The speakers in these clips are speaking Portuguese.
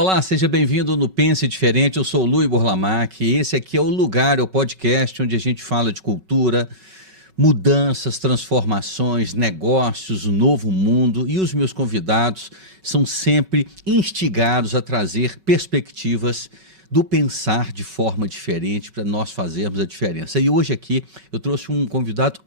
Olá, seja bem-vindo no Pense Diferente. Eu sou o Luiz Burlamac e esse aqui é o lugar, é o podcast onde a gente fala de cultura, mudanças, transformações, negócios, o novo mundo. E os meus convidados são sempre instigados a trazer perspectivas do pensar de forma diferente para nós fazermos a diferença. E hoje aqui eu trouxe um convidado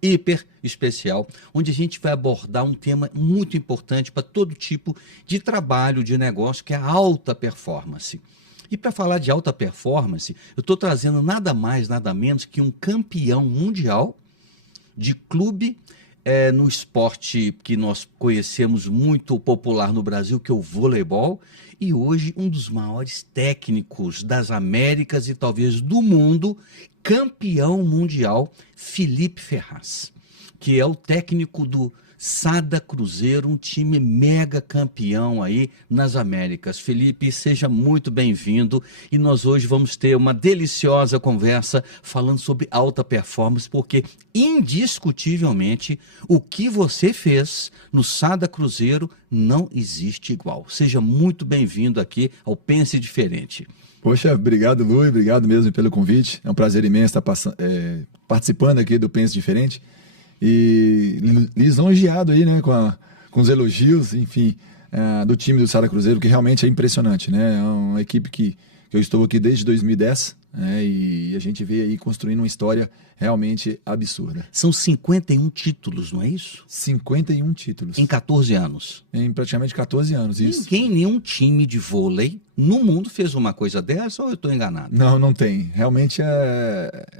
hiper especial, onde a gente vai abordar um tema muito importante para todo tipo de trabalho, de negócio, que é a alta performance. E para falar de alta performance, eu estou trazendo nada mais, nada menos que um campeão mundial de clube no esporte que nós conhecemos muito popular no Brasil, que é o voleibol, e hoje um dos maiores técnicos das Américas e talvez do mundo, campeão mundial, Felipe Ferraz, que é o técnico do Sada Cruzeiro, um time mega campeão aí nas Américas. Felipe, seja muito bem-vindo e nós hoje vamos ter uma deliciosa conversa falando sobre alta performance, porque indiscutivelmente o que você fez no Sada Cruzeiro não existe igual. Seja muito bem-vindo aqui ao Pense Diferente. Poxa, obrigado, Luiz, obrigado mesmo pelo convite. É um prazer imenso estar participando aqui do Pense Diferente. E lisonjeado aí, né, com os elogios, enfim, do time do Sada Cruzeiro, que realmente é impressionante, né? É uma equipe que eu estou aqui desde 2010, né, e a gente vê aí construindo uma história realmente absurda. São 51 títulos, não é isso? 51 títulos. Em 14 anos. Em praticamente 14 anos, isso. Ninguém, nenhum time de vôlei no mundo fez uma coisa dessa, ou eu estou enganado? Não, não tem. Realmente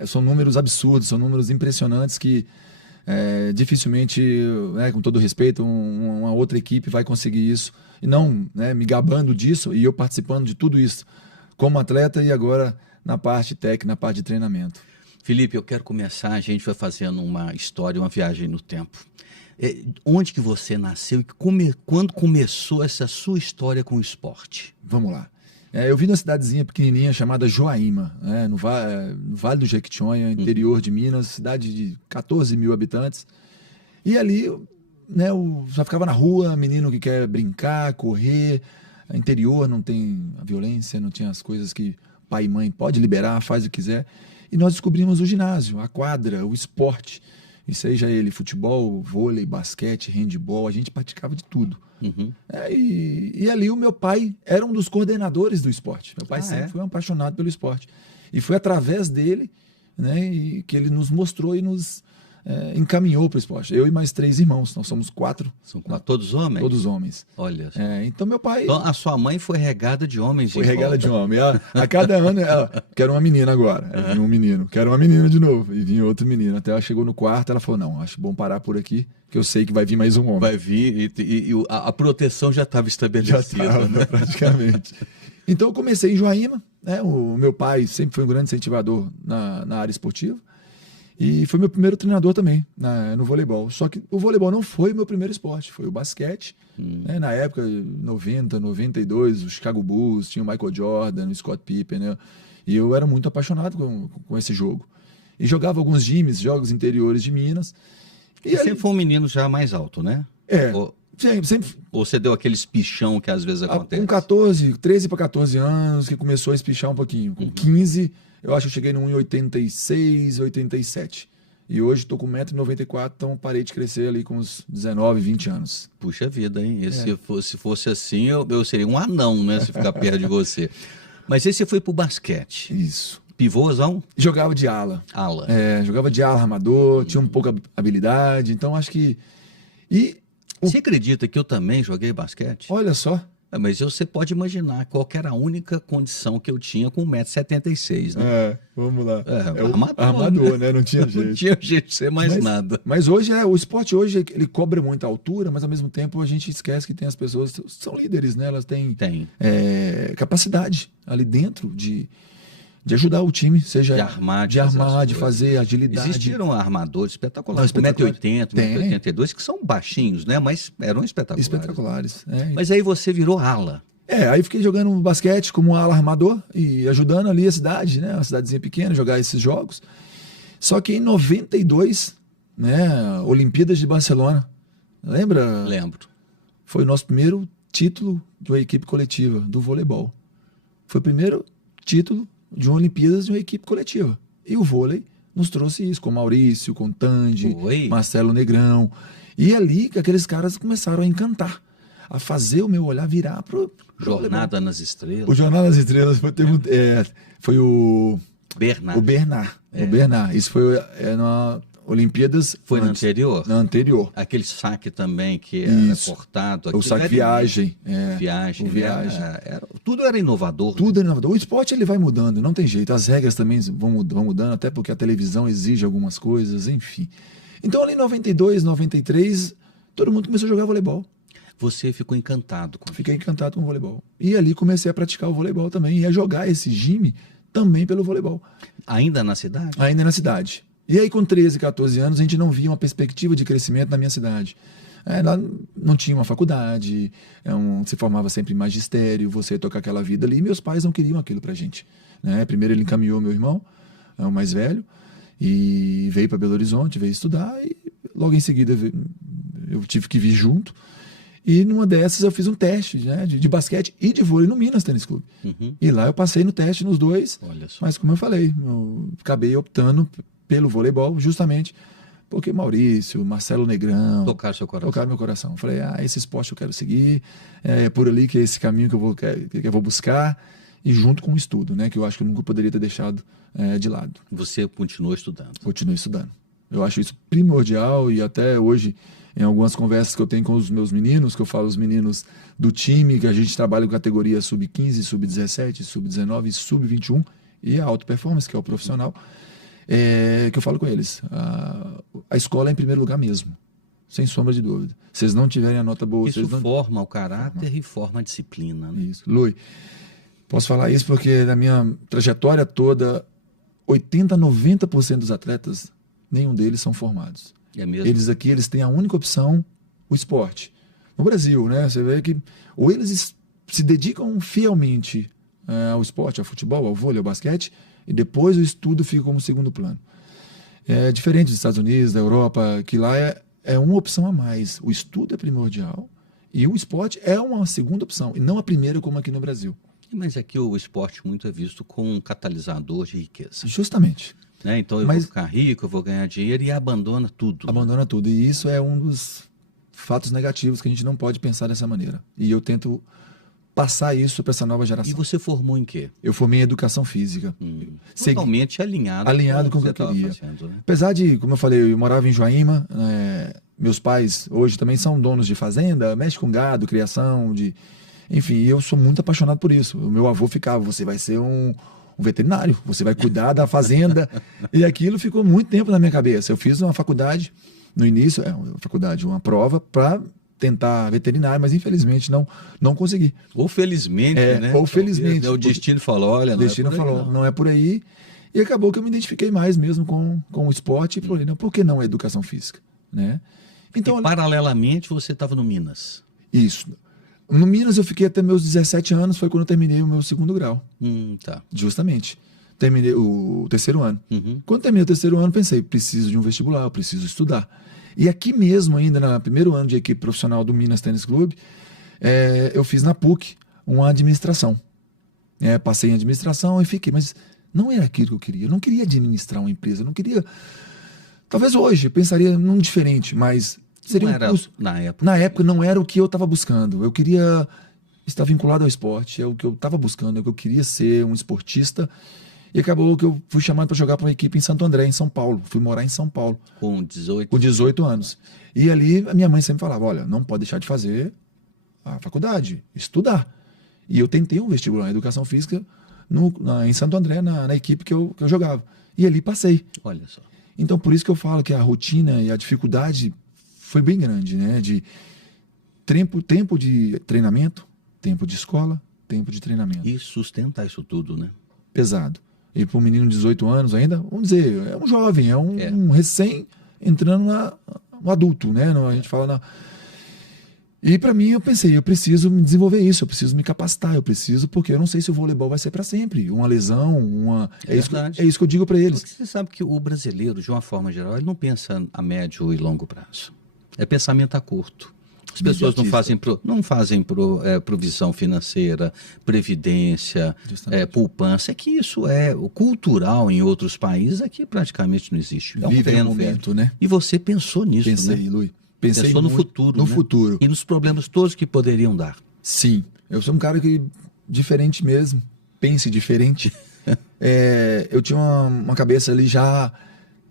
são números absurdos, são números impressionantes que dificilmente, né, com todo respeito, uma outra equipe vai conseguir isso. E não, né, me gabando disso e eu participando de tudo isso como atleta e agora na parte técnica, na parte de treinamento. Felipe, eu quero começar, a gente vai fazendo uma história, uma viagem no tempo. Onde que você nasceu e quando começou essa sua história com o esporte? Vamos lá. Eu vim de uma cidadezinha pequenininha chamada Joaíma, no Vale do Jequitinhonha, interior de Minas, cidade de 14 mil habitantes. E ali, né, eu só ficava na rua, menino que quer brincar, correr. Interior não tem a violência, não tinha as coisas que pai e mãe pode liberar, faz o que quiser. E nós descobrimos o ginásio, a quadra, o esporte. E seja ele futebol, vôlei, basquete, handebol, a gente praticava de tudo. Uhum. E ali o meu pai era um dos coordenadores do esporte. Meu pai sempre foi um apaixonado pelo esporte. E foi através dele, né, que ele nos mostrou e nos encaminhou para o esporte. Eu e mais 3 irmãos, nós somos 4. São todos homens? Todos homens. Olha. Então meu pai... Então a sua mãe foi regada de homens. Foi regada de homem. A cada ano ela, quero uma menina agora. Vinha um menino, quero uma menina de novo. E vinha outro menino. Até ela chegou no quarto, ela falou, não, acho bom parar por aqui, que eu sei que vai vir mais um homem. Vai vir e a proteção já estava estabelecida. Já estava, né? Praticamente. Então eu comecei em Joaíma, né? O meu pai sempre foi um grande incentivador na área esportiva. E foi meu primeiro treinador também no voleibol. Só que o voleibol não foi o meu primeiro esporte, foi o basquete. Né? Na época, 90, 92, o Chicago Bulls, tinha o Michael Jordan, o Scott Pippen, né? E eu era muito apaixonado com esse jogo. E jogava alguns jogos interiores de Minas. E sempre foi um menino já mais alto, né? Sempre. Ou você deu aquele espichão que às vezes acontece? Com 13 para 14 anos, que começou a espichar um pouquinho. Com 15, eu acho que eu cheguei no 1,86, 87. E hoje estou com 1,94 m, então parei de crescer ali com uns 19, 20 anos. Puxa vida, hein? Se fosse assim, eu seria um anão, né? Se ficar perto de você. Mas aí você foi pro basquete. Isso. Pivôzão? Jogava de ala. Ala. Jogava de ala armador, tinha um pouco habilidade, então acho que... Você acredita que eu também joguei basquete? Olha só. Mas você pode imaginar qual era a única condição que eu tinha com 1,76 m, né? Vamos lá. O armador, né? Não tinha jeito. Não tinha jeito de ser mais nada. Mas hoje, o esporte hoje, ele cobra muita altura, mas ao mesmo tempo a gente esquece que tem as pessoas, são líderes, né? Elas têm capacidade ali dentro de ajudar o time, seja de armar, de fazer agilidade. Existiram armadores espetaculares, com 1,80 m, 1,82 m, que são baixinhos, né? Mas eram espetaculares. Espetaculares. Mas aí você virou ala. Aí fiquei jogando basquete como ala armador e ajudando ali a cidade, né? Uma cidadezinha pequena, jogar esses jogos. Só que em 92, né? Olimpíadas de Barcelona. Lembra? Lembro. Foi o nosso primeiro título de uma equipe coletiva do voleibol. Foi o primeiro título de uma Olimpíadas de uma equipe coletiva. E o vôlei nos trouxe isso, com Maurício, com Tandy, Marcelo Negrão. E ali que aqueles caras começaram a encantar, a fazer o meu olhar virar pro Jornada nas Estrelas. O Jornada nas Estrelas foi o Bernard. O Bernard. Isso foi na Olimpíadas. Foi na anterior? Na anterior. Aquele saque também que era cortado. O saque viagem. Viagem. O viagem. Tudo era inovador. Tudo era inovador. O esporte ele vai mudando, não tem jeito. As regras também vão mudando, até porque a televisão exige algumas coisas, enfim. Então ali em 92, 93, todo mundo começou a jogar voleibol. Você ficou encantado com isso? Fiquei encantado com o voleibol. E ali comecei a praticar o voleibol também, e a jogar esse time também pelo voleibol. Ainda na cidade? Ainda na cidade. E aí com 13, 14 anos, a gente não via uma perspectiva de crescimento na minha cidade. Lá não tinha uma faculdade, se formava sempre em magistério, você ia tocar aquela vida ali, e meus pais não queriam aquilo pra gente. Primeiro ele encaminhou meu irmão, o mais velho, e veio para Belo Horizonte, veio estudar, e logo em seguida eu tive que vir junto. E numa dessas eu fiz um teste de basquete e de vôlei no Minas Tênis Clube. Uhum. E lá eu passei no teste nos dois, mas como eu falei, eu acabei optando pelo voleibol justamente porque Maurício, Marcelo Negrão... Tocaram seu coração. Tocaram meu coração. Eu falei, esse esporte eu quero seguir, é por ali que é esse caminho que eu vou buscar, e junto com o estudo, que eu acho que eu nunca poderia ter deixado de lado. Você continuou estudando? Continuei estudando. Eu acho isso primordial, e até hoje, em algumas conversas que eu tenho com os meus meninos, que eu falo os meninos do time, que a gente trabalha com categoria sub-15, sub-17, sub-19, sub-21 e a alta performance, que é o profissional, que eu falo com eles. A escola é em primeiro lugar mesmo, sem sombra de dúvida. Se vocês não tiverem a nota boa... Isso forma o caráter e forma a disciplina. Né? Isso. Lui, posso falar isso porque na minha trajetória toda, 80%, 90% dos atletas, nenhum deles são formados. É mesmo? Eles têm a única opção, o esporte. No Brasil, você vê que ou eles se dedicam fielmente ao esporte, ao futebol, ao vôlei, ao basquete, e depois o estudo fica como segundo plano. É diferente dos Estados Unidos, da Europa, que lá é uma opção a mais. O estudo é primordial e o esporte é uma segunda opção, e não a primeira como aqui no Brasil. Mas aqui o esporte muito é visto como um catalisador de riqueza. Justamente. Então eu vou ficar rico, eu vou ganhar dinheiro e abandona tudo. Abandona tudo. E isso é um dos fatos negativos que a gente não pode pensar dessa maneira. E eu tento passar isso para essa nova geração. E você formou em quê? Eu formei em educação física. Totalmente alinhado com o que eu queria. Fazendo, né? Apesar de, como eu falei, eu morava em Joaíma, meus pais hoje também são donos de fazenda, mexem com gado, criação, enfim, eu sou muito apaixonado por isso. O meu avô ficava, você vai ser um veterinário, você vai cuidar da fazenda. E aquilo ficou muito tempo na minha cabeça. Eu fiz uma faculdade, no início, uma prova para tentar veterinário, mas infelizmente não consegui. Ou felizmente, né? Ou felizmente. O destino falou, olha, não é por aí. E acabou que eu me identifiquei mais mesmo com o esporte e falei, por que não a educação física? Então, e paralelamente você estava no Minas. Isso. No Minas eu fiquei até meus 17 anos, foi quando eu terminei o meu segundo grau. Tá. Justamente. Terminei o terceiro ano. Uhum. Quando terminei o terceiro ano, pensei, preciso de um vestibular, eu preciso estudar. E aqui mesmo, ainda no primeiro ano de equipe profissional do Minas Tênis Clube, eu fiz na PUC uma administração. Passei em administração e fiquei, mas não era aquilo que eu queria. Eu não queria administrar uma empresa, eu não queria... Talvez hoje eu pensaria num diferente, mas... seria um curso. Na época não era o que eu estava buscando. Eu queria estar vinculado ao esporte, é o que eu estava buscando, é o que eu queria ser, um esportista. E acabou que eu fui chamado para jogar para uma equipe em Santo André, em São Paulo. Fui morar em São Paulo. Com 18? Com 18 anos. E ali a minha mãe sempre falava, olha, não pode deixar de fazer a faculdade, estudar. E eu tentei um vestibular em educação física em Santo André, na equipe que eu jogava. E ali passei. Olha só. Então por isso que eu falo que a rotina e a dificuldade foi bem grande, de tempo de treinamento, tempo de escola, tempo de treinamento. E sustentar isso tudo, né? Pesado. E para um menino de 18 anos ainda, vamos dizer, é um jovem, um recém entrando no adulto, A gente fala E para mim eu pensei, eu preciso me desenvolver isso, eu preciso me capacitar, porque eu não sei se o voleibol vai ser para sempre. Uma lesão, é isso que eu digo para eles. Porque você sabe que o brasileiro, de uma forma geral, ele não pensa a médio e longo prazo. É pensamento a curto. As pessoas não fazem provisão financeira, previdência, poupança. É que isso é cultural em outros países, aqui praticamente não existe. É um Vive um momento, né? E você pensou nisso, Pensei, né? Luiz. Pensou no futuro. No né? futuro. E nos problemas todos que poderiam dar. Sim. Eu sou um cara que, diferente mesmo, pense diferente. Eu tinha uma cabeça ali já...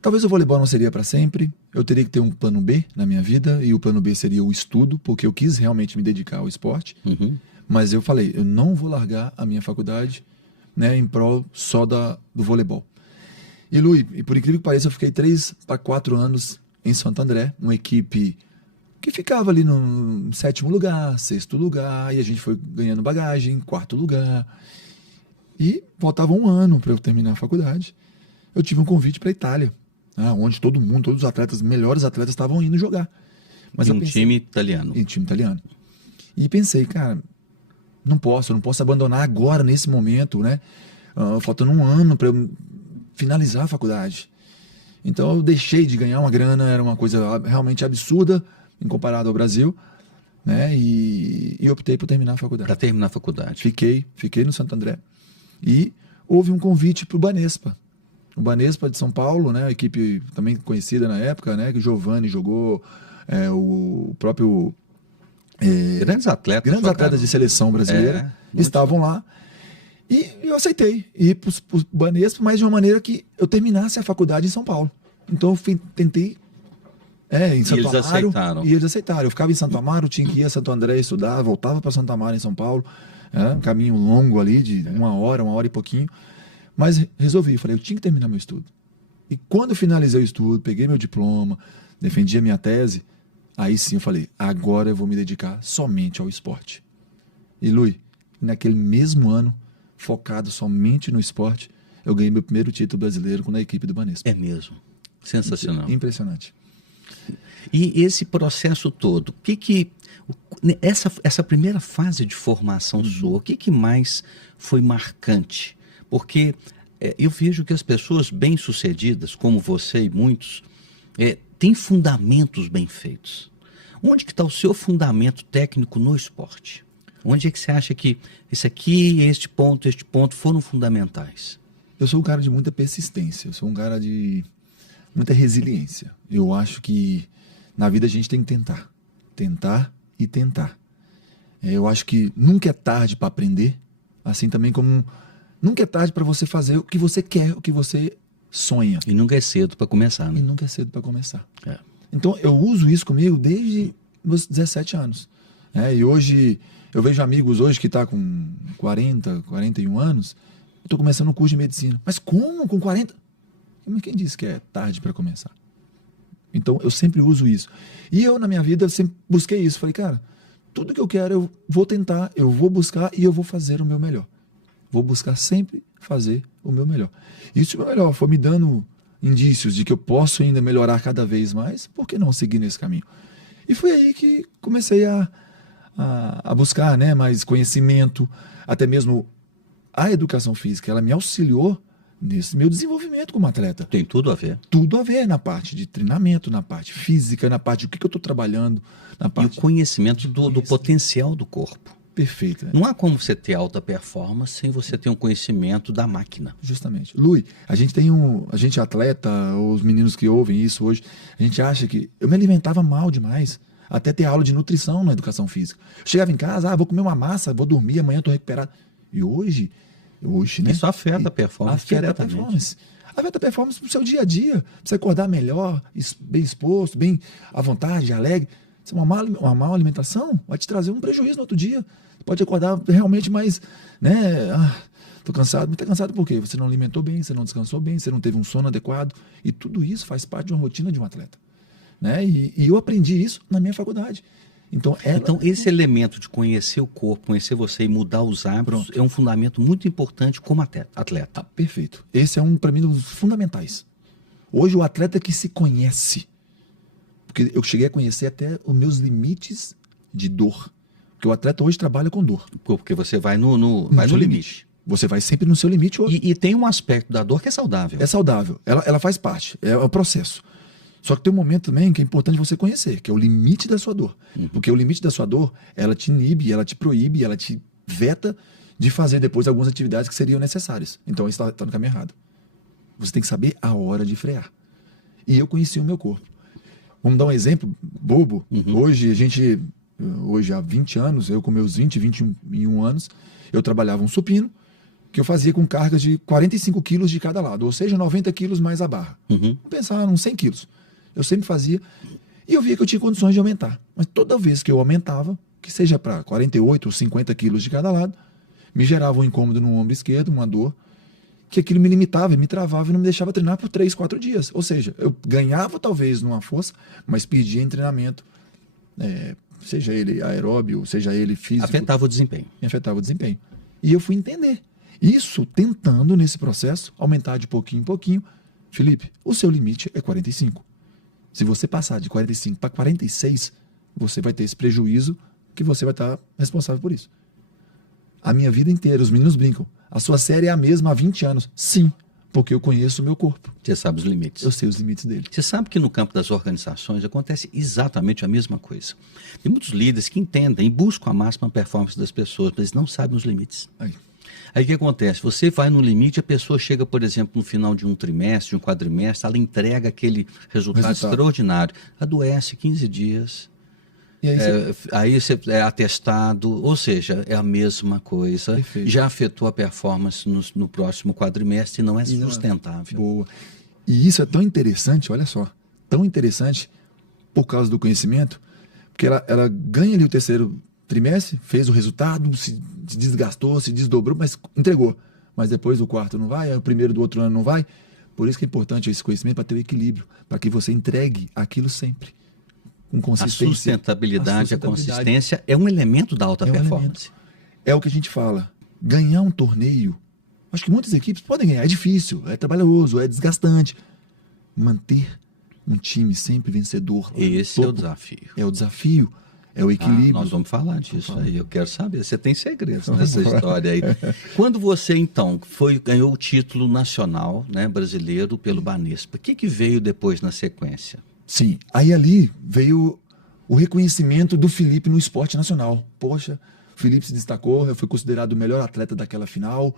Talvez o voleibol não seria para sempre. Eu teria que ter um plano B na minha vida. E o plano B seria o estudo, porque eu quis realmente me dedicar ao esporte. Uhum. Mas eu falei, eu não vou largar a minha faculdade, né, em prol só do voleibol. E, Luiz, por incrível que pareça, eu fiquei 3 para 4 anos em Santo André, uma equipe que ficava ali no 7º lugar, 6º lugar, e a gente foi ganhando bagagem, 4º lugar. E faltava um ano para eu terminar a faculdade. Eu tive um convite para a Itália, onde todos os atletas, melhores atletas, estavam indo jogar. Mas time italiano. Em time italiano. E pensei, cara, não posso abandonar agora, nesse momento, né? Faltando um ano para eu finalizar a faculdade. Então eu deixei de ganhar uma grana, era uma coisa realmente absurda em comparado ao Brasil, né? E optei por terminar a faculdade. Para terminar a faculdade. Fiquei no Santo André. E houve um convite para o Banespa. O Banespa de São Paulo, né? A equipe também conhecida na época, né? Que o Giovanni jogou, o próprio... Grandes atletas de seleção brasileira estavam lá. E eu aceitei ir para o Banespa, mas de uma maneira que eu terminasse a faculdade em São Paulo. Então eu tentei em Santo Amaro. Aceitaram. E eles aceitaram. Eu ficava em Santo Amaro, tinha que ir a Santo André estudar, voltava para Santo Amaro em São Paulo. Um caminho longo ali, de uma hora e pouquinho. Mas resolvi, falei, eu tinha que terminar meu estudo. E quando eu finalizei o estudo, peguei meu diploma, defendi a minha tese, aí sim eu falei, agora eu vou me dedicar somente ao esporte. E, Luiz, naquele mesmo ano, focado somente no esporte, eu ganhei meu primeiro título brasileiro na equipe do Banespa. É mesmo. Sensacional. Impressionante. E esse processo todo, essa primeira fase de formação sua, o que mais foi marcante? Porque eu vejo que as pessoas bem-sucedidas, como você e muitos, têm fundamentos bem feitos. Onde que está o seu fundamento técnico no esporte? Onde é que você acha que esse aqui, este ponto foram fundamentais? Eu sou um cara de muita persistência, eu sou um cara de muita resiliência. Eu acho que na vida a gente tem que tentar e tentar. Eu acho que nunca é tarde para aprender, assim também como nunca é tarde para você fazer o que você quer, o que você sonha. E nunca é cedo para começar, né? E nunca é cedo para começar. Então eu uso isso comigo desde meus 17 anos. E hoje eu vejo amigos hoje que estão com 40, 41 anos, eu estou começando um curso de medicina. Mas como? Com 40? Quem disse que é tarde para começar? Então eu sempre uso isso. E eu na minha vida sempre busquei isso. Falei, cara, tudo que eu quero eu vou tentar, eu vou buscar e eu vou fazer o meu melhor. Vou buscar sempre fazer o meu melhor. Isso o meu melhor foi me dando indícios de que eu posso ainda melhorar cada vez mais, por que não seguir nesse caminho? E foi aí que comecei a buscar, né, mais conhecimento, até mesmo a educação física, ela me auxiliou nesse meu desenvolvimento como atleta. Tem tudo a ver. Tudo a ver na parte de treinamento, na parte física, na parte do que eu estou trabalhando. Na parte e o conhecimento do potencial do corpo. Perfeito. Né? Não há como você ter alta performance sem você ter um conhecimento da máquina. Justamente. Luiz, a gente atleta, os meninos que ouvem isso hoje, a gente acha que eu me alimentava mal demais, até ter aula de nutrição na educação física. Eu chegava em casa, vou comer uma massa, vou dormir, amanhã estou recuperado. E hoje, né? Isso afeta a performance. Afeta a performance pro seu dia a dia. Pra você acordar melhor, bem exposto, bem à vontade, alegre. Uma má alimentação vai te trazer um prejuízo no outro dia. Pode acordar realmente mais, né? Tô cansado. Mas tá cansado por quê? Você não alimentou bem, você não descansou bem, você não teve um sono adequado. E tudo isso faz parte de uma rotina de um atleta. Né? E eu aprendi isso na minha faculdade. Então esse elemento de conhecer o corpo, conhecer você e mudar os hábitos é um fundamento muito importante como atleta. Perfeito. Esse é para mim, dos fundamentais. Hoje o atleta que se conhece, porque eu cheguei a conhecer até os meus limites de dor. Porque o atleta hoje trabalha com dor. Porque você vai no limite. Você vai sempre no seu limite. E tem um aspecto da dor que é saudável. É saudável. Ela faz parte. É o processo. Só que tem um momento também que é importante você conhecer, que é o limite da sua dor. Porque o limite da sua dor, ela te inibe, ela te proíbe, ela te veta de fazer depois algumas atividades que seriam necessárias. Então, isso está no caminho errado. Você tem que saber a hora de frear. E eu conheci o meu corpo. Vamos dar um exemplo bobo. Hoje há 20 anos, eu com meus 20, 21 anos, eu trabalhava um supino que eu fazia com cargas de 45 quilos de cada lado, ou seja, 90 quilos mais a barra. Vamos pensar uns 100 quilos. Eu sempre fazia e eu via que eu tinha condições de aumentar. Mas toda vez que eu aumentava, que seja para 48 ou 50 quilos de cada lado, me gerava um incômodo no ombro esquerdo, uma dor, que aquilo me limitava, me travava e não me deixava treinar por 3, 4 dias. Ou seja, eu ganhava talvez numa força, mas perdia em treinamento, seja ele aeróbio, seja ele físico. Afetava o desempenho. Me afetava o desempenho. E eu fui entender. Isso tentando, nesse processo, aumentar de pouquinho em pouquinho. Felipe, o seu limite é 45. Se você passar de 45 para 46, você vai ter esse prejuízo que você vai estar responsável por isso. A minha vida inteira, os meninos brincam. A sua série é a mesma há 20 anos. Sim, porque eu conheço o meu corpo. Você sabe os limites. Eu sei os limites dele. Você sabe que no campo das organizações acontece exatamente a mesma coisa. Tem muitos líderes que entendem e buscam a máxima performance das pessoas, mas não sabem os limites. Aí o que acontece? Você vai no limite, a pessoa chega, por exemplo, no final de um trimestre, de um quadrimestre, ela entrega aquele resultado extraordinário. Adoece 15 dias. E aí você é atestado, ou seja, é a mesma coisa. Perfeito. Já afetou a performance no próximo quadrimestre e não é sustentável. Boa. E isso é tão interessante, olha só, tão interessante por causa do conhecimento, porque ela ganha ali o terceiro trimestre, fez o resultado, se desgastou, se desdobrou, mas entregou. Mas depois o quarto não vai, o primeiro do outro ano não vai. Por isso que é importante esse conhecimento para ter o equilíbrio, para que você entregue aquilo sempre. Com consistência. A sustentabilidade, a consistência é um elemento da alta performance. É o que a gente fala. Ganhar um torneio, acho que muitas equipes podem ganhar, é difícil, é trabalhoso, é desgastante. Manter um time sempre vencedor. Esse é o desafio. É o desafio, é o equilíbrio. Nós vamos falar disso aí, eu quero saber. Você tem segredos nessa história aí. Quando você, então, ganhou o título nacional, né, brasileiro pelo Banespa, o que veio depois na sequência? Sim, aí ali veio o reconhecimento do Felipe no esporte nacional. Poxa, o Felipe se destacou, eu fui considerado o melhor atleta daquela final.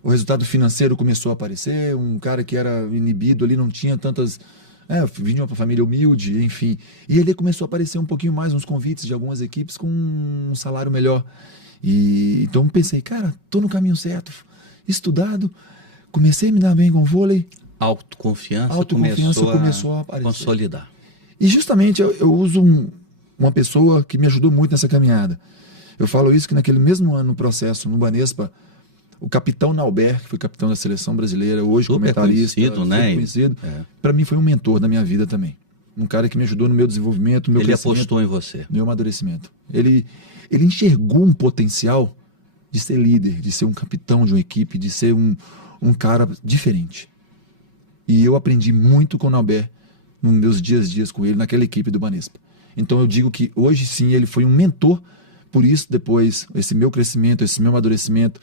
O resultado financeiro começou a aparecer, um cara que era inibido ali, não tinha tantas... vinha de uma família humilde, enfim. E ele começou a aparecer um pouquinho mais uns convites de algumas equipes com um salário melhor. E então pensei, cara, tô no caminho certo, estudado, comecei a me dar bem com o vôlei. Autoconfiança começou a aparecer. Consolidar. E justamente eu uso uma pessoa que me ajudou muito nessa caminhada. Eu falo isso que naquele mesmo ano, no processo, no Banespa, o capitão Nauber, que foi capitão da seleção brasileira, hoje super comentarista, conhecido, né? Conhecido, para mim foi um mentor da minha vida também. Um cara que me ajudou no meu desenvolvimento, no meu crescimento. Ele apostou em você. No meu amadurecimento. Ele enxergou um potencial de ser líder, de ser um capitão de uma equipe, de ser um cara diferente. E eu aprendi muito com o Nauber nos meus dias com ele, naquela equipe do Banespa. Então eu digo que hoje sim ele foi um mentor, por isso depois esse meu crescimento, esse meu amadurecimento,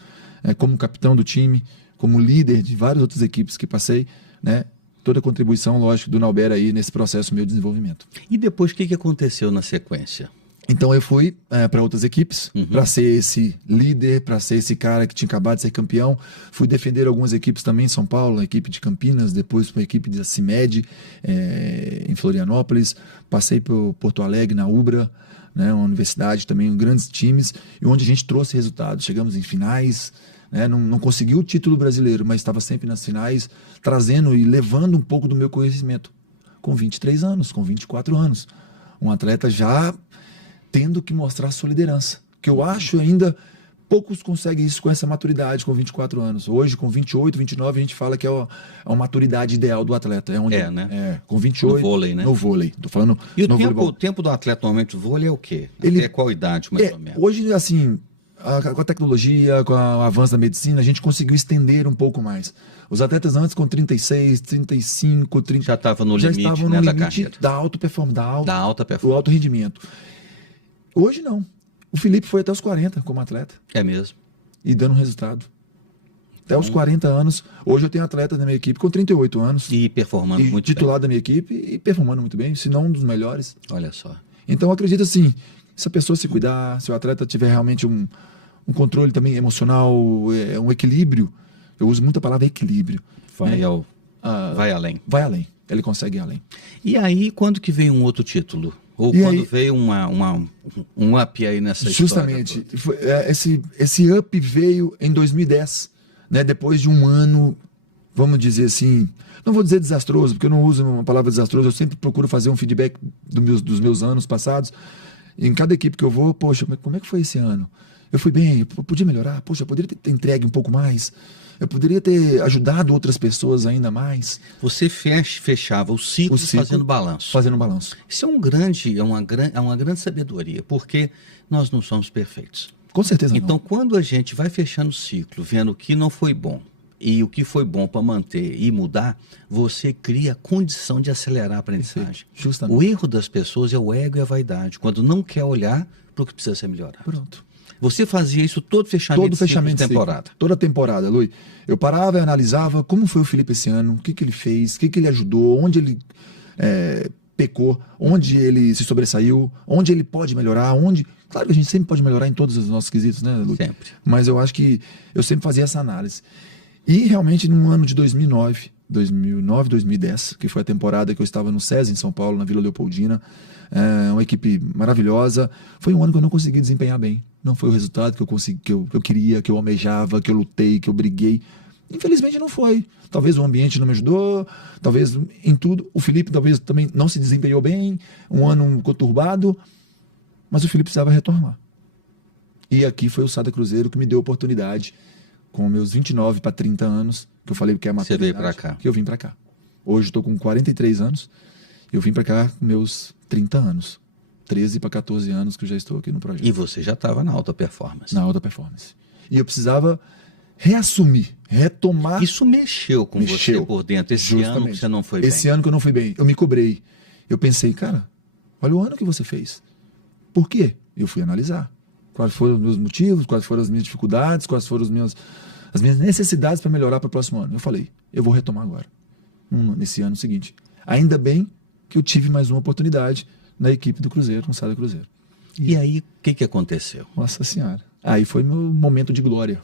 como capitão do time, como líder de várias outras equipes que passei, né? Toda a contribuição, lógico, do Nauber aí nesse processo meu de desenvolvimento. E depois o que aconteceu na sequência? Então eu fui para outras equipes, para ser esse líder, para ser esse cara que tinha acabado de ser campeão. Fui defender algumas equipes também em São Paulo, a equipe de Campinas, depois para a equipe da CIMED, em Florianópolis. Passei por Porto Alegre, na Ubra, né, uma universidade também, grandes times, e onde a gente trouxe resultados. Chegamos em finais, né, não consegui o título brasileiro, mas estava sempre nas finais, trazendo e levando um pouco do meu conhecimento. Com 23 anos, com 24 anos. Um atleta já tendo que mostrar sua liderança. Que eu acho ainda poucos conseguem isso com essa maturidade com 24 anos. Hoje, com 28, 29, a gente fala que é a maturidade ideal do atleta. Né? Com 28. No vôlei, né? No vôlei. Tô falando e o tempo do atleta normalmente do vôlei é o quê? Até qual idade, mais ou menos? Hoje, assim, com a tecnologia, com o avanço da medicina, a gente conseguiu estender um pouco mais. Os atletas antes com 36, 35, 30... Já estavam no limite, né, da carreira. Da alta performance, da alta performance. do alto rendimento. Hoje não. O Felipe foi até os 40 como atleta. É mesmo. E dando resultado. Até os 40 anos. Hoje eu tenho atleta na minha equipe com 38 anos. E performando muito titular da minha equipe e performando muito bem, se não um dos melhores. Olha só. Então eu acredito assim, se a pessoa se cuidar, se o atleta tiver realmente um controle também emocional, um equilíbrio, eu uso muito a palavra equilíbrio. Vai além. Vai além, ele consegue ir além. E aí, quando que veio um outro título? Ou E quando aí, veio um up aí nessa justamente, história? esse up veio em 2010, né? Depois de um ano, vamos dizer assim, não vou dizer desastroso, porque eu não uso uma palavra desastroso, eu sempre procuro fazer um feedback dos meus anos passados. Em cada equipe que eu vou, poxa, como é que foi esse ano? Eu fui bem, eu podia melhorar, poxa, eu poderia ter entregue um pouco mais, eu poderia ter ajudado outras pessoas ainda mais. Você fechava o ciclo fazendo balanço. Fazendo balanço. Isso é uma grande sabedoria, porque nós não somos perfeitos. Com certeza não. Então, quando a gente vai fechando o ciclo, vendo o que não foi bom e o que foi bom para manter e mudar, você cria a condição de acelerar a aprendizagem. Justamente. O erro das pessoas é o ego e a vaidade, quando não quer olhar para o que precisa ser melhorado. Pronto. Você fazia isso todo fechamento de temporada? Toda temporada, Lui. Eu parava e analisava como foi o Felipe esse ano, o que ele fez, o que ele ajudou, onde ele pecou, onde ele se sobressaiu, onde ele pode melhorar, onde... Claro que a gente sempre pode melhorar em todos os nossos quesitos, né, Lui? Sempre. Mas eu acho que eu sempre fazia essa análise. E realmente no ano de 2009, 2010, que foi a temporada que eu estava no SESI em São Paulo, na Vila Leopoldina, uma equipe maravilhosa, foi um ano que eu não consegui desempenhar bem. Não foi o resultado que eu consegui, que eu queria, que eu almejava, que eu lutei, que eu briguei. Infelizmente não foi. Talvez o ambiente não me ajudou, talvez em tudo. O Felipe talvez também não se desempenhou bem, um ano conturbado, mas o Felipe precisava retomar. E aqui foi o Sada Cruzeiro que me deu a oportunidade, com meus 29 para 30 anos, que eu falei que é a maturidade. Você veio para cá. Que eu vim para cá. Hoje estou com 43 anos, eu vim para cá com meus 30 anos. 13 para 14 anos que eu já estou aqui no projeto. E você já estava na alta performance. Na alta performance. E eu precisava reassumir, retomar. Isso mexeu com você por dentro. Esse ano que você não foi bem. Esse ano que eu não fui bem. Eu me cobrei. Eu pensei, cara, olha o ano que você fez. Por quê? Eu fui analisar. Quais foram os meus motivos, quais foram as minhas dificuldades, quais foram as minhas necessidades para melhorar para o próximo ano. Eu falei, eu vou retomar agora. Nesse ano seguinte. Ainda bem que eu tive mais uma oportunidade na equipe do Cruzeiro, no Sada Cruzeiro. E aí, o que aconteceu? Nossa Senhora. Aí foi meu momento de glória.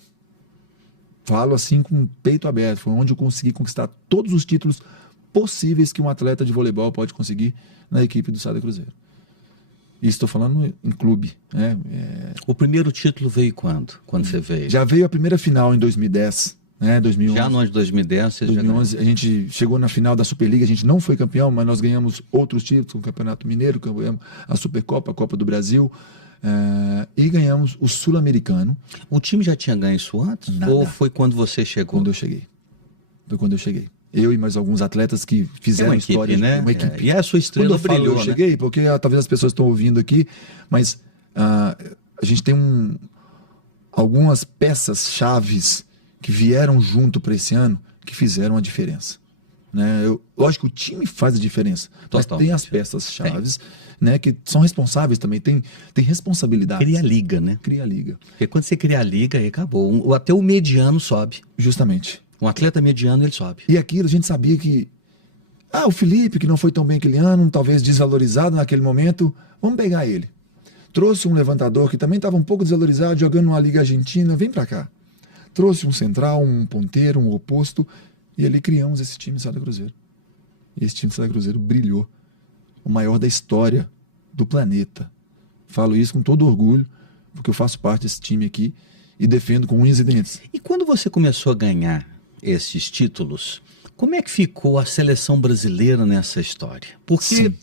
Falo assim com o peito aberto. Foi onde eu consegui conquistar todos os títulos possíveis que um atleta de voleibol pode conseguir na equipe do Sada Cruzeiro. E estou falando em clube. Né? O primeiro título veio quando? Quando você veio? Já veio a primeira final em 2010. Né, 2011. Já no ano de 2010, você 2011, a gente chegou na final da Superliga, a gente não foi campeão, mas nós ganhamos outros títulos, o Campeonato Mineiro, ganhamos a Supercopa, a Copa do Brasil, e ganhamos o Sul-Americano. O time já tinha ganho isso antes? Nada. Ou foi quando você chegou? Quando eu cheguei. Foi quando eu cheguei. Eu e mais alguns atletas que fizeram história, né? Uma equipe. E a sua estrela brilhou, eu cheguei, porque talvez as pessoas estão ouvindo aqui, mas a gente tem algumas peças chaves que vieram junto para esse ano, que fizeram a diferença. Né? Lógico que o time faz a diferença, mas tem as peças chaves, né, que são responsáveis também, tem responsabilidade. Cria a liga, né? Cria a liga. Porque quando você cria a liga, aí acabou. Até o mediano sobe. Justamente. Um atleta mediano, ele sobe. E aquilo a gente sabia que o Felipe, que não foi tão bem aquele ano, talvez desvalorizado naquele momento, vamos pegar ele. Trouxe um levantador que também estava um pouco desvalorizado, jogando numa liga argentina, vem para cá. Trouxe um central, um ponteiro, um oposto, e ali criamos esse time de Sada Cruzeiro. E esse time de Sada Cruzeiro brilhou. O maior da história do planeta. Falo isso com todo orgulho, porque eu faço parte desse time aqui e defendo com unhas e dentes. E quando você começou a ganhar esses títulos, como é que ficou a seleção brasileira nessa história? Porque, Sim.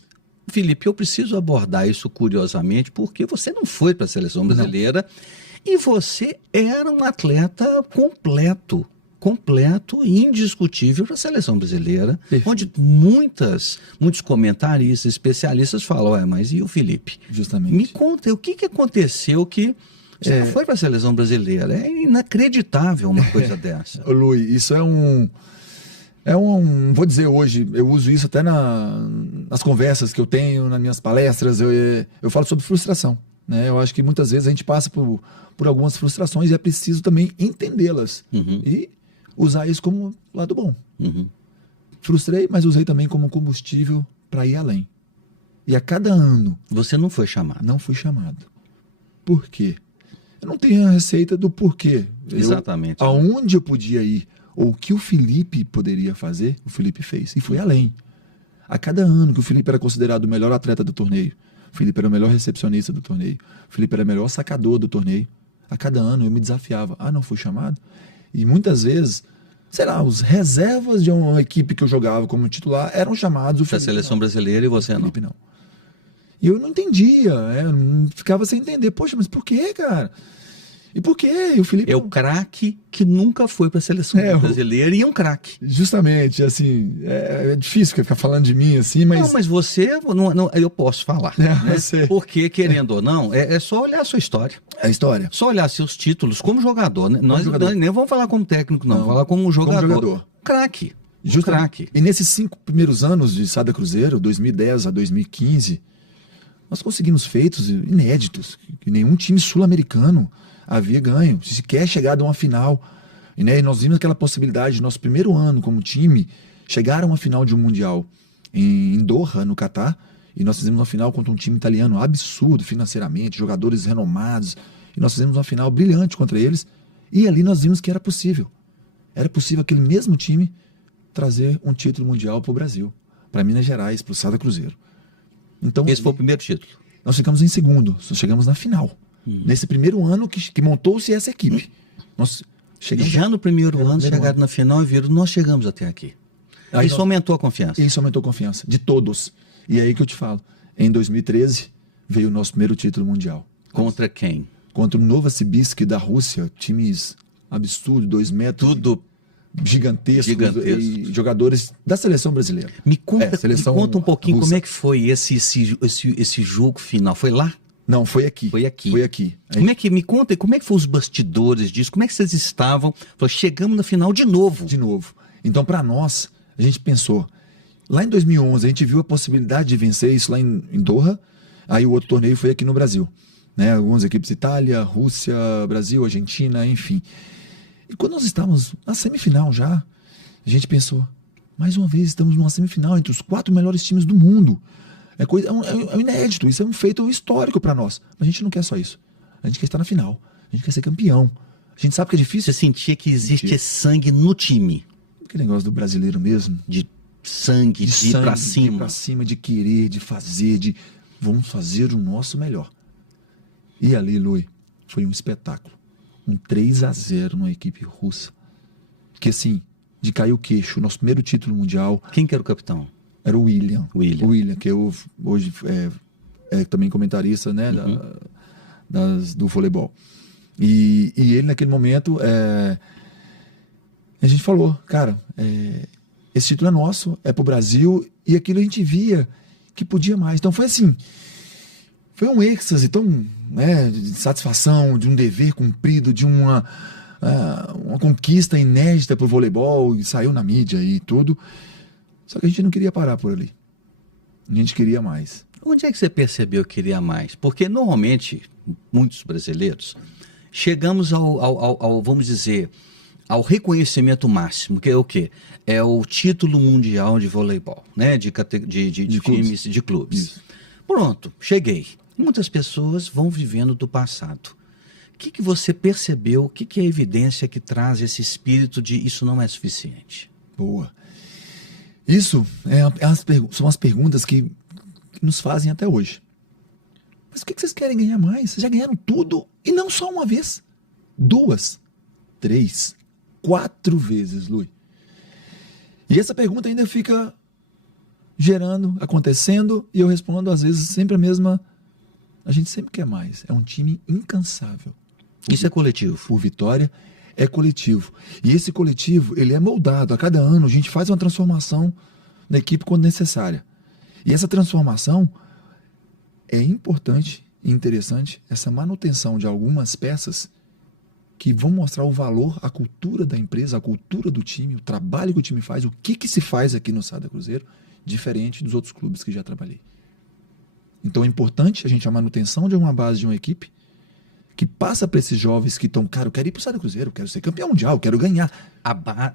Felipe, eu preciso abordar isso curiosamente, porque você não foi para a seleção brasileira. Não. E você era um atleta completo e indiscutível para a seleção brasileira, onde muitos comentaristas, especialistas falam, mas e o Felipe? Justamente. Me conta, o que aconteceu que você não foi para a seleção brasileira? É inacreditável uma coisa dessa. Lui, isso vou dizer hoje, eu uso isso até nas conversas que eu tenho, nas minhas palestras, eu falo sobre frustração. Né? Eu acho que muitas vezes a gente passa por algumas frustrações e é preciso também entendê-las. Uhum. E usar isso como lado bom. Uhum. Frustrei, mas usei também como combustível para ir além. E a cada ano Você não foi chamado. não fui chamado. Por quê? Eu não tenho a receita do porquê. Exatamente. Aonde eu podia ir, ou o que o Felipe poderia fazer, o Felipe fez. E foi além. A cada ano que o Felipe era considerado o melhor atleta do torneio, o Felipe era o melhor recepcionista do torneio, o Felipe era o melhor sacador do torneio, a cada ano eu me desafiava. Ah, não fui chamado? E muitas vezes, sei lá, os reservas de uma equipe que eu jogava como titular eram chamados. O Para a Felipe seleção não. brasileira e você O não. Felipe não. E eu não entendia, eu não ficava sem entender. Poxa, mas por quê, cara? E por quê? E o Felipe É o não. craque que nunca foi para a seleção brasileira e é um craque. Justamente, assim, é difícil ficar falando de mim assim, mas... Não, mas você, eu posso falar. É, Né? eu sei. Porque, querendo ou não, é só olhar a sua história. É a história. Só olhar seus títulos como jogador. Né? Nós jogador. nem vamos falar como técnico, não. Não, Falar como jogador. como jogador. Craque. Justamente. Craque. E nesses 5 primeiros anos de Sada Cruzeiro, 2010 a 2015, nós conseguimos feitos inéditos, que nenhum time sul-americano havia ganho, se sequer chegado a uma final. E, né, nós vimos aquela possibilidade de nosso primeiro ano como time chegar a uma final de um Mundial em Doha, no Catar, e nós fizemos uma final contra um time italiano absurdo financeiramente, jogadores renomados, e nós fizemos uma final brilhante contra eles, e ali nós vimos que era possível. Era possível aquele mesmo time trazer um título mundial para o Brasil, para Minas Gerais, para o Sada Cruzeiro. Então, Esse foi o primeiro título. nós ficamos em segundo, nós chegamos na final. Nesse primeiro ano que montou-se essa equipe. Nós chegamos Já no primeiro ano, primeiro chegaram na final e viram, nós chegamos até aqui. Aí Isso nós- aumentou a confiança. Isso aumentou a confiança de todos. E é aí que eu te falo. Em 2013 veio o nosso primeiro título mundial. Contra quem? Contra o Novosibirsk da Rússia, times absurdos, 2 metros, Tudo. gigantescos, Gigantesco. e jogadores da seleção brasileira. Me conta, seleção me conta um pouquinho russa. como é que foi esse jogo final. Foi lá? Não, foi aqui. Foi aqui. Foi aqui. Me conta, como é que foi os bastidores disso? Como é que vocês estavam? Falou, chegamos na final de novo. De novo. Então, para nós, a gente pensou. Lá em 2011, a gente viu a possibilidade de vencer isso lá em Doha. Aí o outro torneio foi aqui no Brasil. Né? Algumas equipes, Itália, Rússia, Brasil, Argentina, enfim. E quando nós estávamos na semifinal já, a gente pensou, mais uma vez estamos numa semifinal entre os 4 melhores times do mundo. É um inédito, isso é um feito histórico para nós. Mas a gente não quer só isso. A gente quer estar na final. A gente quer ser campeão. A gente sabe que é difícil. Você sentia que existe Sentia. sangue no time. Aquele negócio do brasileiro mesmo. De sangue, de ir sangue, pra de ir cima. pra cima, de querer, de fazer, de vamos fazer o nosso melhor. E ali, Lui, foi um espetáculo. Um 3-0 numa equipe russa. Que assim, de cair o queixo. Nosso primeiro título mundial Quem que era o capitão? era o William. William. Que eu hoje é também comentarista, né, do voleibol. E ele, naquele momento, a gente falou, cara, esse título é nosso, é pro Brasil, e aquilo a gente via que podia mais. Então foi assim, foi um êxtase tão, né, de satisfação, de um dever cumprido, de uma conquista inédita pro voleibol, e saiu na mídia e tudo. Só que a gente não queria parar por ali. A gente queria mais. Onde é que você percebeu que queria mais? Porque normalmente, muitos brasileiros, chegamos ao vamos dizer, ao reconhecimento máximo, que é o quê? É o título mundial de voleibol, né? De times, de clubes. Isso. Pronto, cheguei. Muitas pessoas vão vivendo do passado. O que você percebeu? O que é a evidência que traz esse espírito de isso não é suficiente? Boa. Isso são as perguntas que nos fazem até hoje. Mas o que vocês querem ganhar mais? Vocês já ganharam tudo, e não só uma vez. 2, 3, 4 vezes, Lui. E essa pergunta ainda fica gerando, acontecendo, e eu respondo às vezes sempre a mesma. A gente sempre quer mais. É um time incansável. Isso é coletivo. Por vitória, é coletivo. E esse coletivo, ele é moldado. A cada ano a gente faz uma transformação na equipe quando necessária. E essa transformação é importante e interessante, essa manutenção de algumas peças que vão mostrar o valor, a cultura da empresa, a cultura do time, o trabalho que o time faz, o que se faz aqui no Sada Cruzeiro, diferente dos outros clubes que já trabalhei. Então é importante a manutenção de uma base de uma equipe, que passa para esses jovens que estão, cara, eu quero ir para o Estado do Cruzeiro, eu quero ser campeão mundial, eu quero ganhar.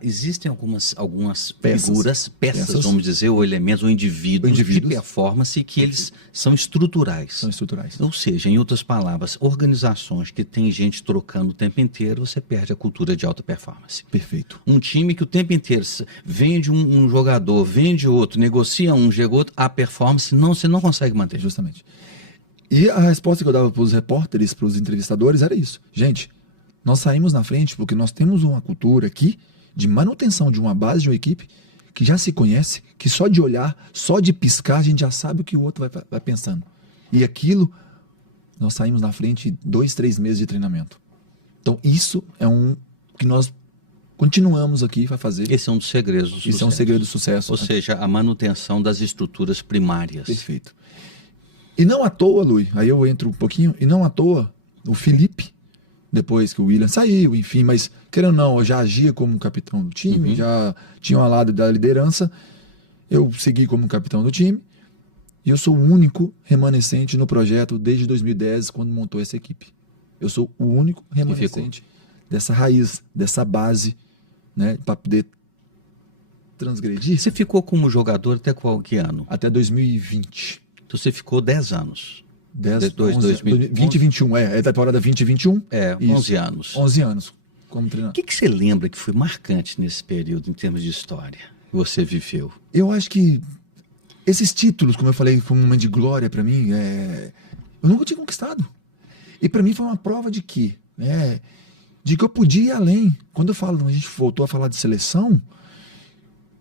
Existem algumas Peças. figuras, peças, vamos dizer, ou elementos, ou indivíduos de performance que eles são estruturais. São estruturais. Ou seja, em outras palavras, organizações que tem gente trocando o tempo inteiro, você perde a cultura de alta performance. Perfeito. Um time que o tempo inteiro vende um jogador, vende outro, negocia um, chega outro, a performance você não consegue manter. Justamente. E a resposta que eu dava para os repórteres, para os entrevistadores, era isso. Gente, nós saímos na frente porque nós temos uma cultura aqui de manutenção de uma base de uma equipe que já se conhece, que só de olhar, só de piscar, a gente já sabe o que o outro vai pensando. E aquilo, nós saímos na frente 2, 3 meses de treinamento. Então, isso é que nós continuamos aqui a fazer. Esse é um dos segredos do sucesso. Isso é um segredo do sucesso. Ou seja, a manutenção das estruturas primárias. Perfeito. E não à toa, Lui, aí eu entro um pouquinho, e não à toa, o Felipe, depois que o William saiu, enfim, mas querendo ou não, eu já agia como capitão do time, já tinha um lado da liderança, eu segui como capitão do time, e eu sou o único remanescente no projeto desde 2010, quando montou essa equipe. Eu sou o único remanescente dessa raiz, dessa base, né, para poder transgredir. Você ficou como jogador até qual que ano? Até 2020. Então você ficou 10 anos. 2021, é da temporada 2021. É, 11 anos. 11 anos como treinador. O que você lembra que foi marcante nesse período, em termos de história, que você viveu? Eu acho que esses títulos, como eu falei, foi um momento de glória para mim, eu nunca tinha conquistado. E para mim foi uma prova de que eu podia ir além. Quando a gente voltou a falar de seleção,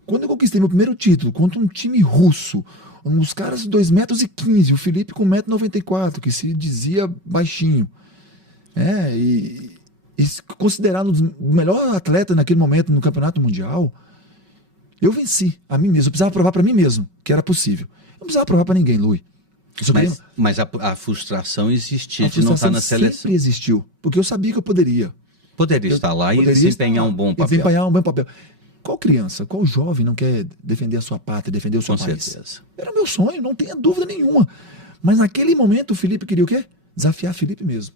quando eu conquistei meu primeiro título contra um time russo, uns caras de 2,15 metros, o Felipe com 1,94 m, que se dizia baixinho. E considerado o melhor atleta naquele momento no Campeonato Mundial, eu venci a mim mesmo. Eu precisava provar para mim mesmo que era possível. Eu não precisava provar para ninguém, Lui. Mas a frustração existia de não estar na seleção. Sempre existiu, porque eu sabia que eu poderia. Poderia estar lá e desempenhar um bom papel. Desempenhar um bom papel. Qual criança, qual jovem não quer defender a sua pátria, defender o seu país? Com certeza. Era meu sonho, não tenha dúvida nenhuma. Mas naquele momento o Felipe queria o quê? Desafiar Felipe mesmo.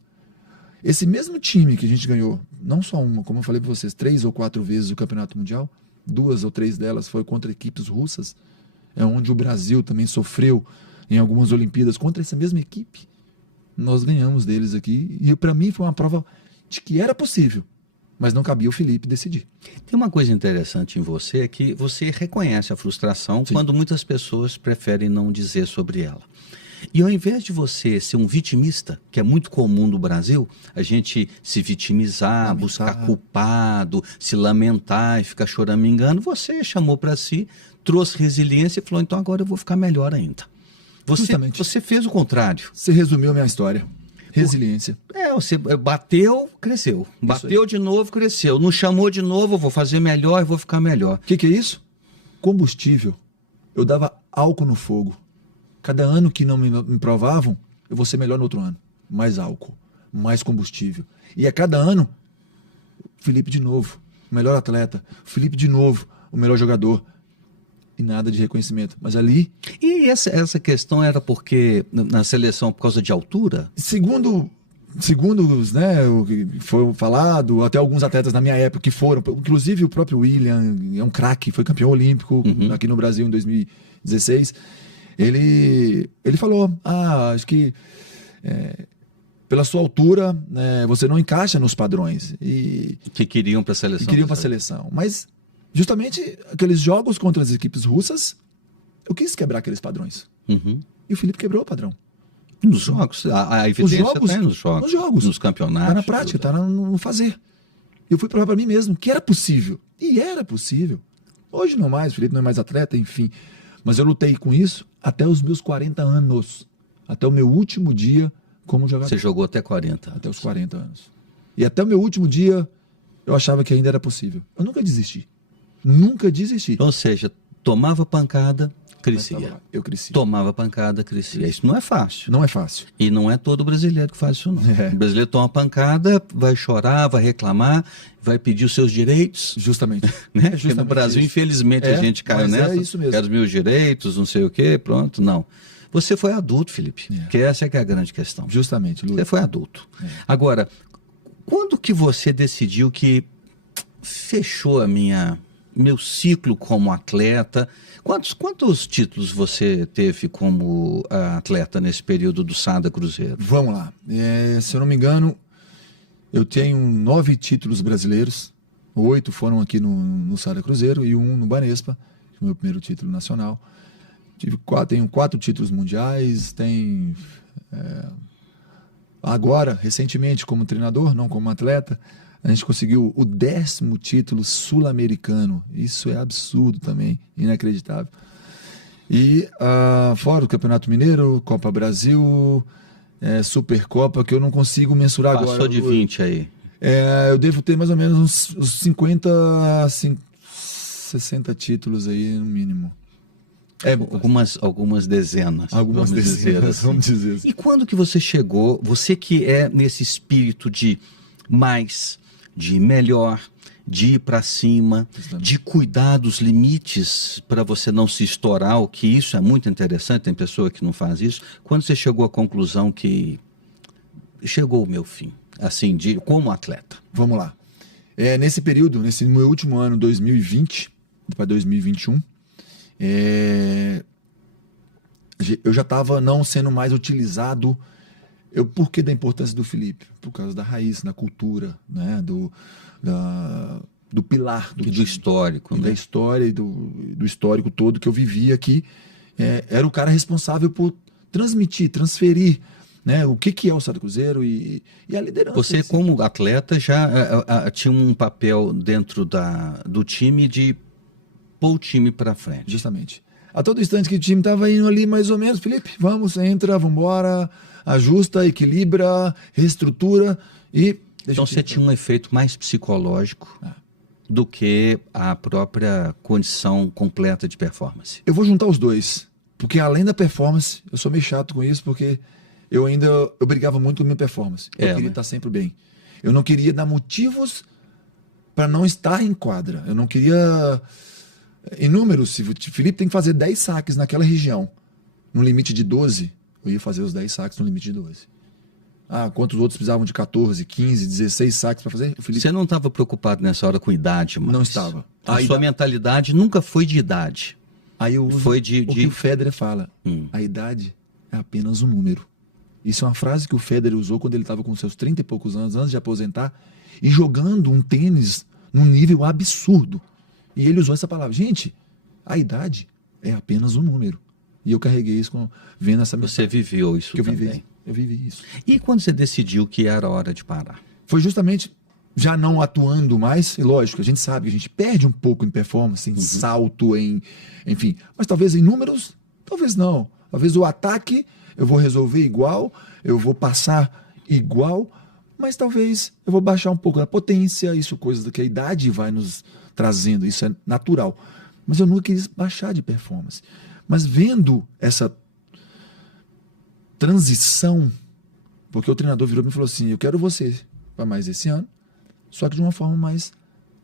Esse mesmo time que a gente ganhou, não só uma, como eu falei para vocês, 3 ou 4 vezes o Campeonato Mundial, 2 ou 3 delas foi contra equipes russas, onde o Brasil também sofreu em algumas Olimpíadas contra essa mesma equipe. Nós ganhamos deles aqui e para mim foi uma prova de que era possível. Mas não cabia o Felipe decidir. Tem uma coisa interessante em você, que você reconhece a frustração quando muitas pessoas preferem não dizer sobre ela. E ao invés de você ser um vitimista, que é muito comum no Brasil, a gente se vitimizar, buscar culpado, se lamentar e ficar choramingando, você chamou para si, trouxe resiliência e falou, então agora eu vou ficar melhor ainda. Você fez o contrário. Você resumiu a minha história. Resiliência. Você bateu, cresceu. Bateu de novo, cresceu. Não chamou de novo, eu vou fazer melhor e vou ficar melhor. O que é isso? Combustível. Eu dava álcool no fogo. Cada ano que não me provavam, eu vou ser melhor no outro ano. Mais álcool, mais combustível. E a cada ano, Felipe de novo, o melhor atleta. Felipe de novo, o melhor jogador. E nada de reconhecimento. Mas ali... E essa questão era porque na seleção, por causa de altura? Segundo o que foi falado, até alguns atletas na minha época que foram, inclusive o próprio William, é um craque, foi campeão olímpico aqui no Brasil em 2016. Ele falou, acho que pela sua altura, você não encaixa nos padrões. Que queriam para a seleção. Que queriam para a seleção. Mas justamente aqueles jogos contra as equipes russas, eu quis quebrar aqueles padrões. E o Felipe quebrou o padrão. Nos jogos, a evidência está nos jogos, nos campeonatos. Está na prática, está no fazer. Eu fui provar para mim mesmo que era possível. E era possível. Hoje não mais, o Felipe não é mais atleta, enfim. Mas eu lutei com isso até os meus 40 anos. Até o meu último dia como jogador. Você jogou até 40? Até os 40 anos. E até o meu último dia, eu achava que ainda era possível. Eu nunca desisti. Nunca desisti. Ou seja, tomava pancada, crescia. Eu cresci. Tomava pancada, crescia. Isso não é fácil. Não é fácil. E não é todo brasileiro que faz isso, não. O brasileiro toma pancada, vai chorar, vai reclamar, vai pedir os seus direitos. Justamente. Né? Porque no Brasil, infelizmente, a gente caiu nessa. É isso mesmo. Quero os meus direitos, não sei o quê, pronto. Não. Você foi adulto, Felipe, É. que essa é que é a grande questão. Justamente, Lu. Você foi adulto. Agora, quando que você decidiu que fechou meu ciclo como atleta? Quantos títulos você teve como atleta nesse período do Sada Cruzeiro? Vamos lá. Se eu não me engano, eu tenho 9 títulos brasileiros. 8 foram aqui no Sada Cruzeiro e 1 no Banespa, que foi o meu primeiro título nacional. Tenho 4 títulos mundiais. Agora, recentemente, como treinador, não como atleta, a gente conseguiu o 10º título sul-americano. Isso é absurdo também, inacreditável. E fora o Campeonato Mineiro, Copa Brasil, Supercopa, que eu não consigo mensurar agora. Passou de 20 aí. Eu devo ter mais ou menos uns 50, 60 títulos aí, no mínimo. Algumas dezenas. Algumas vamos dizer dezenas, assim. vamos dizer assim. E quando que você chegou, você que é nesse espírito de mais, de melhor, de ir para cima, de cuidar dos limites para você não se estourar, o que isso é muito interessante, tem pessoa que não faz isso. Quando você chegou à conclusão que chegou o meu fim, assim, como atleta? Vamos lá. Nesse período, nesse meu último ano, 2020 para 2021, eu já estava não sendo mais utilizado. Por que da importância do Felipe? Por causa da raiz, da cultura, né? Do pilar do histórico, né? Da história e do histórico todo que eu vivia aqui. Era o cara responsável por transmitir, transferir, né? O que é o Sada Cruzeiro e a liderança. Você, assim, como atleta, já tinha um papel dentro do time de pôr o time para frente. Justamente. A todo instante que o time estava indo ali, mais ou menos, Felipe, vamos, entra, vamos embora, ajusta, equilibra, reestrutura e... Então você tinha um efeito mais psicológico do que a própria condição completa de performance. Eu vou juntar os dois, porque além da performance, eu sou meio chato com isso, porque eu brigava muito com a minha performance. Eu queria estar sempre bem. Eu não queria dar motivos para não estar em quadra. Eu não queria... Em números, se o Felipe tem que fazer 10 saques naquela região, no limite de 12, eu ia fazer os 10 saques no limite de 12. Quantos outros precisavam de 14, 15, 16 saques para fazer? Felipe... Você não estava preocupado nessa hora com idade, mas... Não estava. A sua mentalidade nunca foi de idade. Aí eu uso foi o que o Federer fala. A idade é apenas um número. Isso é uma frase que o Federer usou quando ele estava com seus 30 e poucos anos, antes de aposentar, e jogando um tênis num nível absurdo. E ele usou essa palavra. Gente, a idade é apenas um número. E eu carreguei isso vendo essa mensagem. Você viveu isso também. Eu vivi isso. E quando você decidiu que era hora de parar? Foi justamente já não atuando mais. E lógico, a gente sabe que a gente perde um pouco em performance, em salto, enfim. Mas talvez em números, talvez não. Talvez o ataque eu vou resolver igual, eu vou passar igual, mas talvez eu vou baixar um pouco a potência, isso coisas que a idade vai nos trazendo, isso é natural. Mas eu nunca quis baixar de performance. Mas vendo essa transição, porque o treinador virou para mim e falou assim, eu quero você para mais esse ano, só que de uma forma mais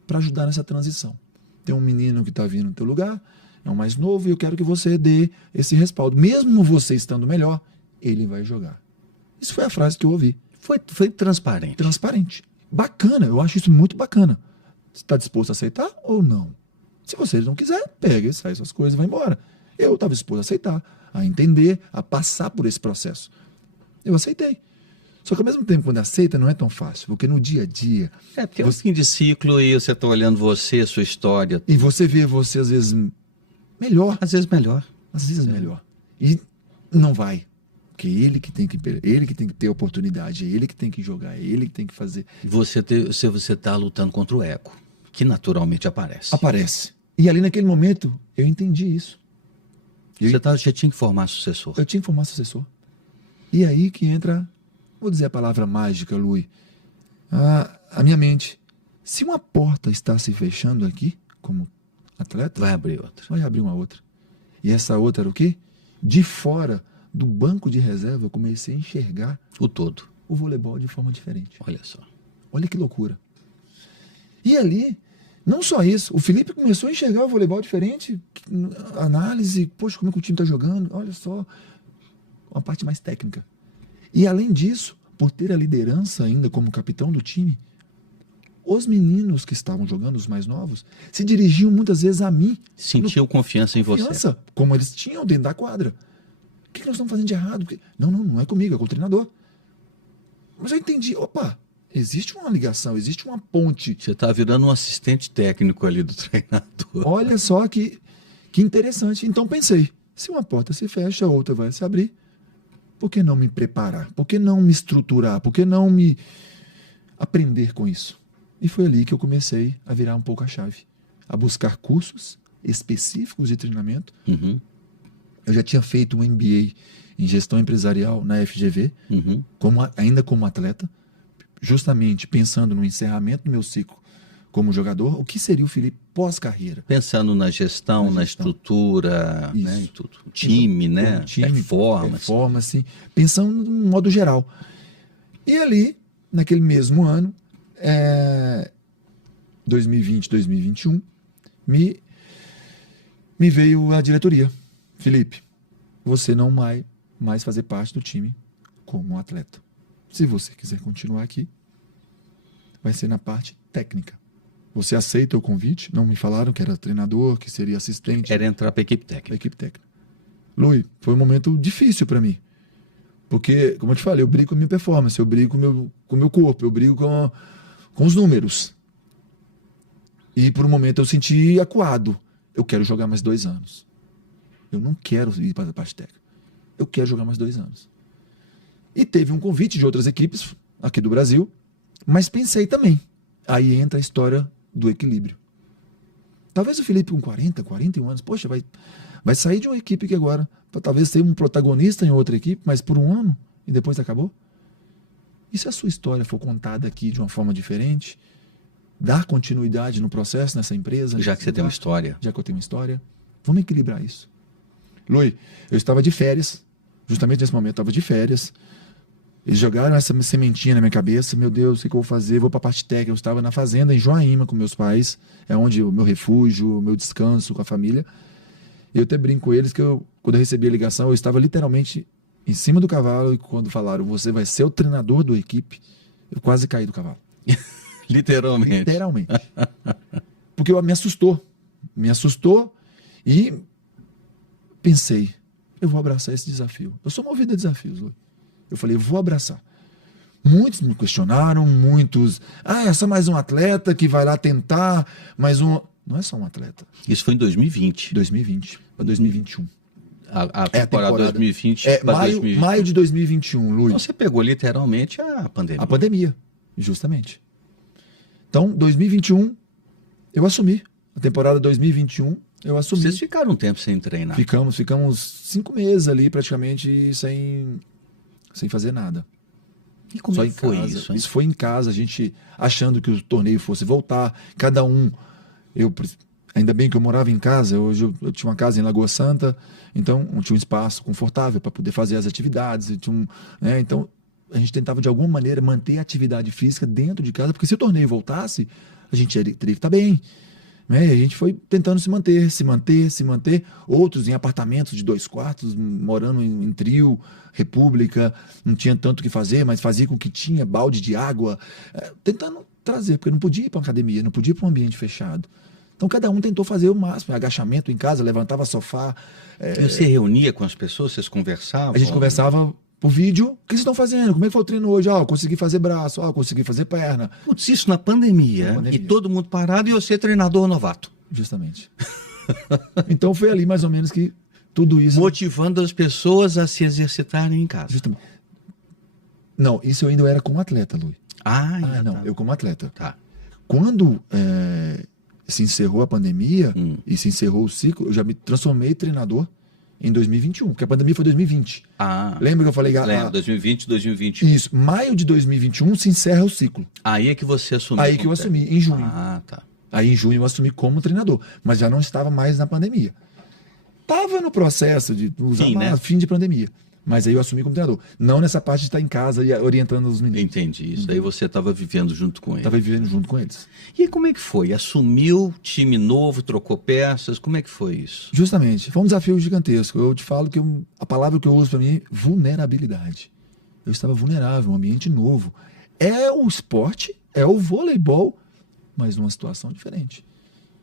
para ajudar nessa transição. Tem um menino que está vindo no teu lugar, é um mais novo, e eu quero que você dê esse respaldo. Mesmo você estando melhor, ele vai jogar. Isso foi a frase que eu ouvi. Foi transparente. Transparente. Bacana, eu acho isso muito bacana. Você está disposto a aceitar ou não? Se você não quiser, pega, sai suas coisas e vai embora. Eu estava disposto a aceitar, a entender, a passar por esse processo. Eu aceitei. Só que ao mesmo tempo, quando aceita, não é tão fácil, porque no dia a dia... Porque é um fim de ciclo e você está olhando você, sua história. E você vê você, às vezes, melhor. Às vezes melhor. Às vezes melhor. E não vai. Porque ele que tem que ter oportunidade, é ele que tem que jogar, é ele que tem que fazer. Você está lutando contra o ego, que naturalmente aparece. Aparece. E ali naquele momento, eu entendi isso. Você tinha que formar sucessor. Eu tinha que formar sucessor. E aí que entra, vou dizer a palavra mágica, Lui, a minha mente. Se uma porta está se fechando aqui, como atleta, vai abrir outra. Vai abrir uma outra. E essa outra era o quê? De fora do banco de reserva, eu comecei a enxergar o todo. O voleibol de forma diferente. Olha só. Olha que loucura. E ali, não só isso, o Felipe começou a enxergar o voleibol diferente, análise, poxa, como é que o time está jogando, olha só, uma parte mais técnica. E além disso, por ter a liderança ainda como capitão do time, os meninos que estavam jogando, os mais novos, se dirigiam muitas vezes a mim. Sentiu confiança em você. Confiança, como eles tinham dentro da quadra. O que nós estamos fazendo de errado? Não é comigo, é com o treinador. Mas eu entendi, opa, existe uma ligação, existe uma ponte. Você está virando um assistente técnico ali do treinador. Olha só que interessante. Então pensei, se uma porta se fecha, a outra vai se abrir. Por que não me preparar? Por que não me estruturar? Por que não me aprender com isso? E foi ali que eu comecei a virar um pouco a chave. A buscar cursos específicos de treinamento. Uhum. Eu já tinha feito um MBA em gestão empresarial na FGV, Uhum. ainda como atleta, justamente pensando no encerramento do meu ciclo como jogador, o que seria o Felipe pós-carreira. Pensando na gestão, na estrutura, né, e tudo. Time, né? Performance, pensando no modo geral. E ali, naquele mesmo ano, 2020, 2021, me veio a diretoria. Felipe, você não vai mais fazer parte do time como atleta. Se você quiser continuar aqui, vai ser na parte técnica. Você aceita o convite? Não me falaram que era treinador, que seria assistente. Era entrar para a equipe técnica. A equipe técnica. Lui, foi um momento difícil para mim. Porque, como eu te falei, eu brigo com a minha performance, eu brigo com o meu corpo, eu brigo com os números. E por um momento eu senti acuado. Eu quero jogar mais 2 anos. Eu não quero ir para a parte técnica. Eu quero jogar mais 2 anos. E teve um convite de outras equipes aqui do Brasil, mas pensei também. Aí entra a história do equilíbrio. Talvez o Felipe com 40, 41 anos, poxa, vai sair de uma equipe que agora, talvez ser um protagonista em outra equipe, mas por 1 ano e depois acabou. E se a sua história for contada aqui de uma forma diferente, dar continuidade no processo, nessa empresa? Já que você tem uma história. Já que eu tenho uma história, vamos equilibrar isso. Lui, eu estava de férias, justamente nesse momento eu estava de férias, eles jogaram essa sementinha na minha cabeça, meu Deus, o que eu vou fazer? Vou para a parte técnica. Eu estava na fazenda em Joaíma com meus pais, é onde o meu refúgio, o meu descanso com a família. E eu até brinco com eles que quando eu recebi a ligação, eu estava literalmente em cima do cavalo e quando falaram, você vai ser o treinador da equipe, eu quase caí do cavalo. Literalmente. Literalmente. Porque me assustou e pensei, eu vou abraçar esse desafio. Eu sou movido a desafios, Lu. Eu falei, vou abraçar. Muitos me questionaram, é só mais um atleta que vai lá tentar, mais um... Não é só um atleta. Isso foi em 2020. 2020 para 2021. A temporada 2020 para 2021. Maio de 2021, Luiz. Então você pegou literalmente a pandemia. A pandemia, justamente. Então, 2021, eu assumi. A temporada 2021, eu assumi. Vocês ficaram um tempo sem treinar. Ficamos 5 meses ali, praticamente, sem fazer nada. E como Só foi casa. isso, hein? Isso foi em casa, a gente achando que o torneio fosse voltar, cada um... Ainda bem que eu morava em casa, hoje eu tinha uma casa em Lagoa Santa, então eu tinha um espaço confortável para poder fazer as atividades, então a gente tentava de alguma maneira manter a atividade física dentro de casa, porque se o torneio voltasse, a gente teria que estar bem. Né? E a gente foi tentando se manter, outros em apartamentos de 2 quartos, morando em trio, república, não tinha tanto o que fazer, mas fazia com o que tinha, balde de água, tentando trazer, porque não podia ir para uma academia, não podia ir para um ambiente fechado. Então cada um tentou fazer o máximo, agachamento em casa, levantava sofá. Você reunia com as pessoas, vocês conversavam? A gente conversava por vídeo, o que vocês estão fazendo? Como é que foi o treino hoje? Eu consegui fazer braço, consegui fazer perna. Putz, isso na pandemia, e todo mundo parado e você treinador novato. Justamente. Então foi ali mais ou menos que tudo isso... Motivando as pessoas a se exercitarem em casa. Justamente. Não, isso eu ainda era como atleta, Luiz. Não, eu como atleta. Tá. Quando se encerrou a pandemia e se encerrou o ciclo, eu já me transformei em treinador em 2021, porque a pandemia foi 2020. Lembra que eu falei? Lembro, 2020, 2021. Isso, maio de 2021 se encerra o ciclo. Aí é que você assumiu. Aí que eu assumi, em junho. Tá. Aí em junho eu assumi como treinador, mas já não estava mais na pandemia. Estava no processo de usar fim de pandemia. Mas aí eu assumi como treinador. Não nessa parte de estar em casa e orientando os meninos. Entendi isso. Aí você estava vivendo junto com ele. Estava vivendo junto com eles. E aí, como é que foi? Assumiu time novo, trocou peças? Como é que foi isso? Justamente. Foi um desafio gigantesco. Eu te falo que a palavra que eu uso para mim é vulnerabilidade. Eu estava vulnerável, um ambiente novo. É o esporte, é o voleibol, mas numa situação diferente.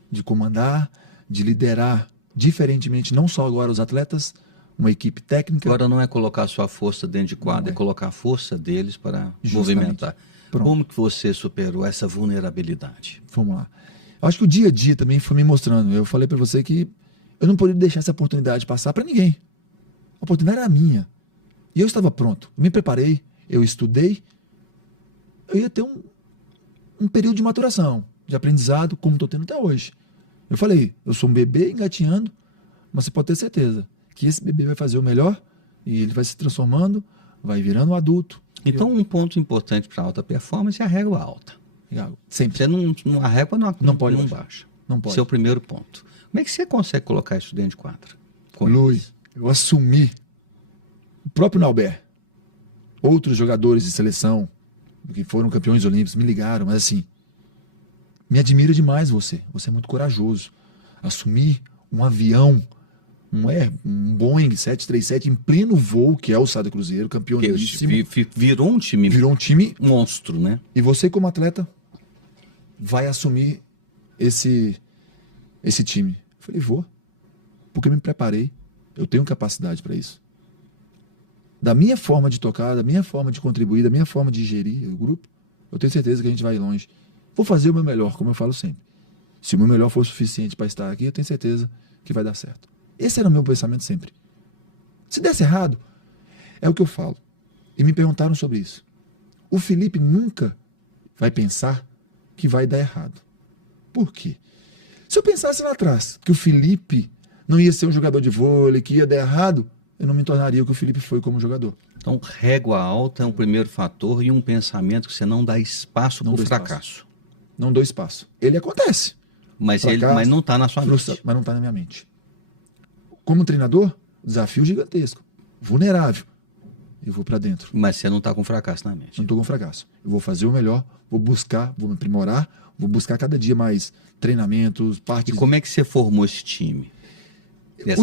De comandar, de liderar diferentemente, não só agora os atletas, uma equipe técnica. Agora não é colocar sua força dentro de quadra, é colocar a força deles para movimentar. Pronto. Como que você superou essa vulnerabilidade? Vamos lá. Eu acho que o dia a dia também foi me mostrando. Eu falei para você que eu não poderia deixar essa oportunidade passar para ninguém. A oportunidade era minha. E eu estava pronto. Eu me preparei, eu estudei. Eu ia ter um período de maturação, de aprendizado, como estou tendo até hoje. Eu falei, eu sou um bebê engatinhando, mas você pode ter certeza que esse bebê vai fazer o melhor e ele vai se transformando, vai virando um adulto. Então, um ponto importante para alta performance é a régua alta. Sempre. Você a régua não pode não baixa. Não pode. Esse é o primeiro ponto. Como é que você consegue colocar isso dentro de quadra? Luiz, eu assumi. O próprio Nauber, outros jogadores de seleção que foram campeões olímpicos me ligaram, mas assim, me admira demais você. Você é muito corajoso. Assumir um avião, um Boeing 737 em pleno voo, que é o Sada Cruzeiro, campeoníssimo. Virou um time. Virou um time monstro, né? E você, como atleta, vai assumir esse time. Eu falei, vou. Porque eu me preparei. Eu tenho capacidade para isso. Da minha forma de tocar, da minha forma de contribuir, da minha forma de gerir o grupo, eu tenho certeza que a gente vai longe. Vou fazer o meu melhor, como eu falo sempre. Se o meu melhor for suficiente para estar aqui, eu tenho certeza que vai dar certo. Esse era o meu pensamento sempre. Se desse errado, é o que eu falo. E me perguntaram sobre isso. O Felipe nunca vai pensar que vai dar errado. Por quê? Se eu pensasse lá atrás que o Felipe não ia ser um jogador de vôlei, que ia dar errado, eu não me tornaria o que o Felipe foi como jogador. Então, régua alta é um primeiro fator e um pensamento que você não dá espaço para o fracasso. Não dou espaço. Ele acontece. Mas não está na sua mente. Mas não está na minha mente. Como treinador, desafio gigantesco. Vulnerável. Eu vou para dentro. Mas você não está com fracasso na mente. Não estou com fracasso. Eu vou fazer o melhor, vou buscar, vou me aprimorar, vou buscar cada dia mais treinamentos, partes. E como é que você formou esse time?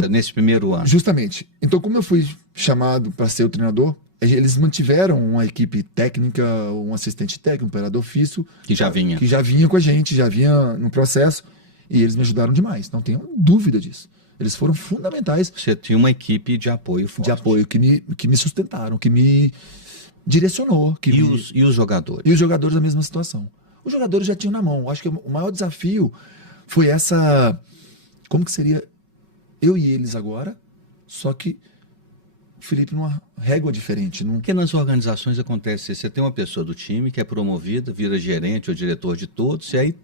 Nesse primeiro ano? Justamente. Então, como eu fui chamado para ser o treinador, eles mantiveram uma equipe técnica, um assistente técnico, um operador físico. Que já vinha. Que já vinha com a gente, já vinha no processo. E eles me ajudaram demais. Não tenho dúvida disso. Eles foram fundamentais. Você tinha uma equipe de apoio forte. De apoio, que me sustentaram, que me direcionou. E os jogadores? E os jogadores a mesma situação. Os jogadores já tinham na mão. Acho que o maior desafio foi essa... Como que seria eu e eles agora, só que o Felipe numa régua diferente. Porque nas organizações acontece, você tem uma pessoa do time que é promovida, vira gerente ou diretor de todos, e aí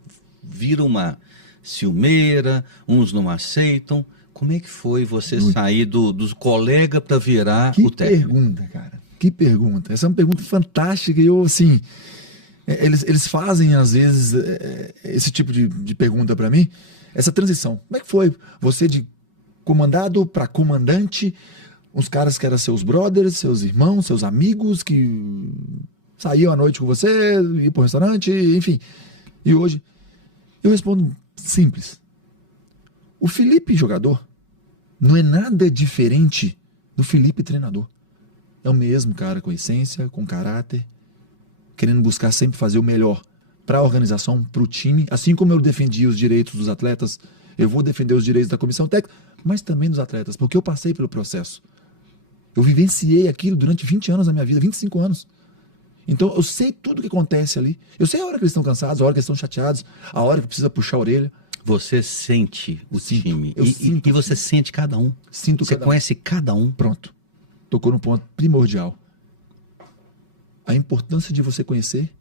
vira uma ciumeira, uns não aceitam. Como é que foi você sair dos colegas para virar o técnico? Que pergunta, cara. Que pergunta. Essa é uma pergunta fantástica e eu, assim... Eles fazem, às vezes, esse tipo de pergunta para mim. Essa transição. Como é que foi você de comandado para comandante, uns caras que eram seus brothers, seus irmãos, seus amigos, que saíam à noite com você, iam para o restaurante, enfim. E hoje, eu respondo simples. O Felipe jogador não é nada diferente do Felipe treinador. É o mesmo cara com essência, com caráter, querendo buscar sempre fazer o melhor para a organização, para o time. Assim como eu defendi os direitos dos atletas, eu vou defender os direitos da comissão técnica, mas também dos atletas, porque eu passei pelo processo. Eu vivenciei aquilo durante 20 anos da minha vida, 25 anos. Então eu sei tudo o que acontece ali. Eu sei a hora que eles estão cansados, a hora que eles estão chateados, a hora que precisa puxar a orelha. Você sente o time. E você sente cada um. Você conhece cada um. Pronto. Tocou no ponto primordial. A importância de você conhecer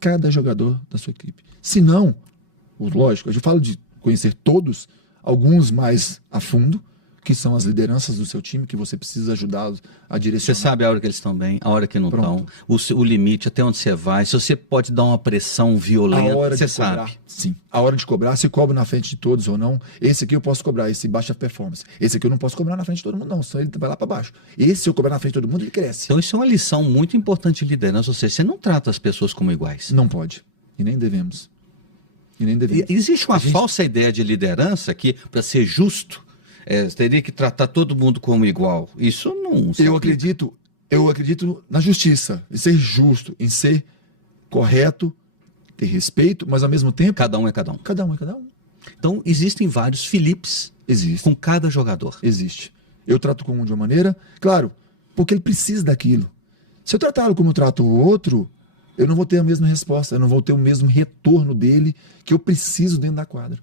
cada jogador da sua equipe. Se não, lógico, eu falo de conhecer todos, alguns mais a fundo, que são as lideranças do seu time, que você precisa ajudá-los a Você direcionar. sabe a hora que eles estão bem, a hora que não estão, Pronto. o limite, até onde você vai. Se você pode dar uma pressão A violenta, hora você de cobrar, sabe. sim. A hora de cobrar, se cobro na frente de todos ou não. Esse aqui eu posso cobrar, esse baixa performance. Esse aqui eu não posso cobrar na frente de todo mundo, não. Senão ele vai lá para baixo. Esse, se eu cobrar na frente de todo mundo, ele cresce. Então isso é uma lição muito importante de liderança. Ou seja, você não trata as pessoas como iguais. Não pode. E nem devemos. E nem devemos. Existe uma A gente- falsa ideia de liderança que, para ser justo, teria que tratar todo mundo como igual. Isso não se Eu aplica. acredito na justiça, em ser justo, em ser correto, ter respeito, mas ao mesmo tempo, Cada um é cada um. cada um é cada um. Então, existem vários Filipes Existe. com cada jogador. Existe. Eu trato com um de uma maneira, claro, porque ele precisa daquilo. Se eu tratá-lo como eu trato o outro, eu não vou ter a mesma resposta, eu não vou ter o mesmo retorno dele que eu preciso dentro da quadra.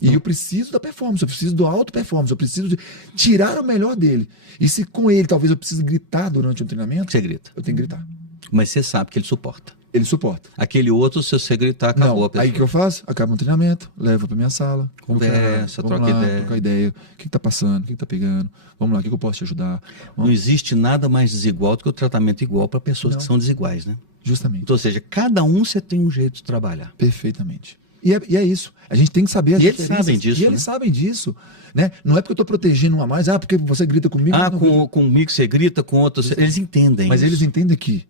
E eu preciso da performance, eu preciso do alto performance, eu preciso de tirar o melhor dele. E se com ele talvez eu precise gritar durante o treinamento, Você grita. eu tenho que gritar. Mas você sabe que ele suporta. Ele suporta. Aquele outro, se você gritar, acabou Não, a pessoa. aí o que eu faço? Acaba o treinamento, levo pra minha sala. Conversa, vamos troca lá, ideia. trocar ideia. O que tá passando? O que tá pegando? Vamos lá, o que eu posso te ajudar? Não existe nada mais desigual do que o tratamento igual para pessoas Não. que são desiguais, né? Justamente. Então, ou seja, cada um você tem um jeito de trabalhar. Perfeitamente. E é isso. A gente tem que saber as E eles diferenças. sabem disso, E eles né? sabem disso. Né? Não é porque eu estou protegendo um a mais, porque você grita comigo. Ah, eu não grito. comigo você grita, com outro você... Eles entendem Mas isso. eles entendem que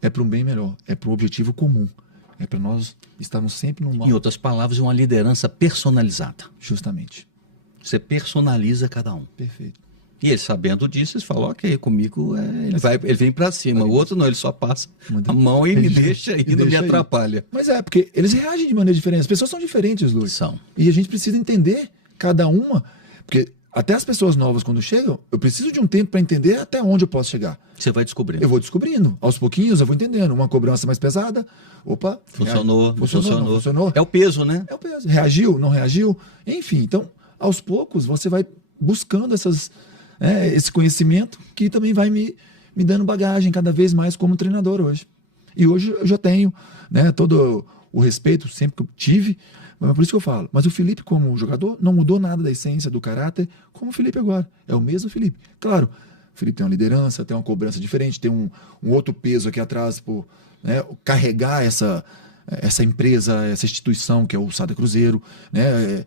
é para um bem melhor, é para um objetivo comum. É para nós estarmos sempre no Em mal. outras palavras, é uma liderança personalizada. Justamente. Você personaliza cada um. Perfeito. E ele, sabendo disso, eles falam, ok, comigo ele vem para cima. O outro não, ele só passa Muito a mão e me Ele- deixa aí, e não me deixa aí. atrapalha. Mas é, porque eles reagem de maneira diferente. As pessoas são diferentes, Luiz. São. E a gente precisa entender cada uma. Porque até as pessoas novas, quando chegam, eu preciso de um tempo para entender até onde eu posso chegar. Você vai descobrindo. Eu vou descobrindo. Aos pouquinhos eu vou entendendo. Uma cobrança mais pesada. Opa. Funcionou, não funcionou. Não funcionou. É o peso, né? É o peso. Reagiu, não reagiu. Enfim, então, aos poucos, você vai buscando esse conhecimento que também vai me dando bagagem cada vez mais como treinador hoje. E hoje eu já tenho, né, todo o respeito sempre que eu tive, mas por isso que eu falo. Mas o Felipe, como jogador, não mudou nada da essência, do caráter, como o Felipe agora. É o mesmo Felipe. Claro, o Felipe tem uma liderança, tem uma cobrança diferente, tem um outro peso aqui atrás por, né, carregar essa empresa, essa instituição que é o Sada Cruzeiro, né?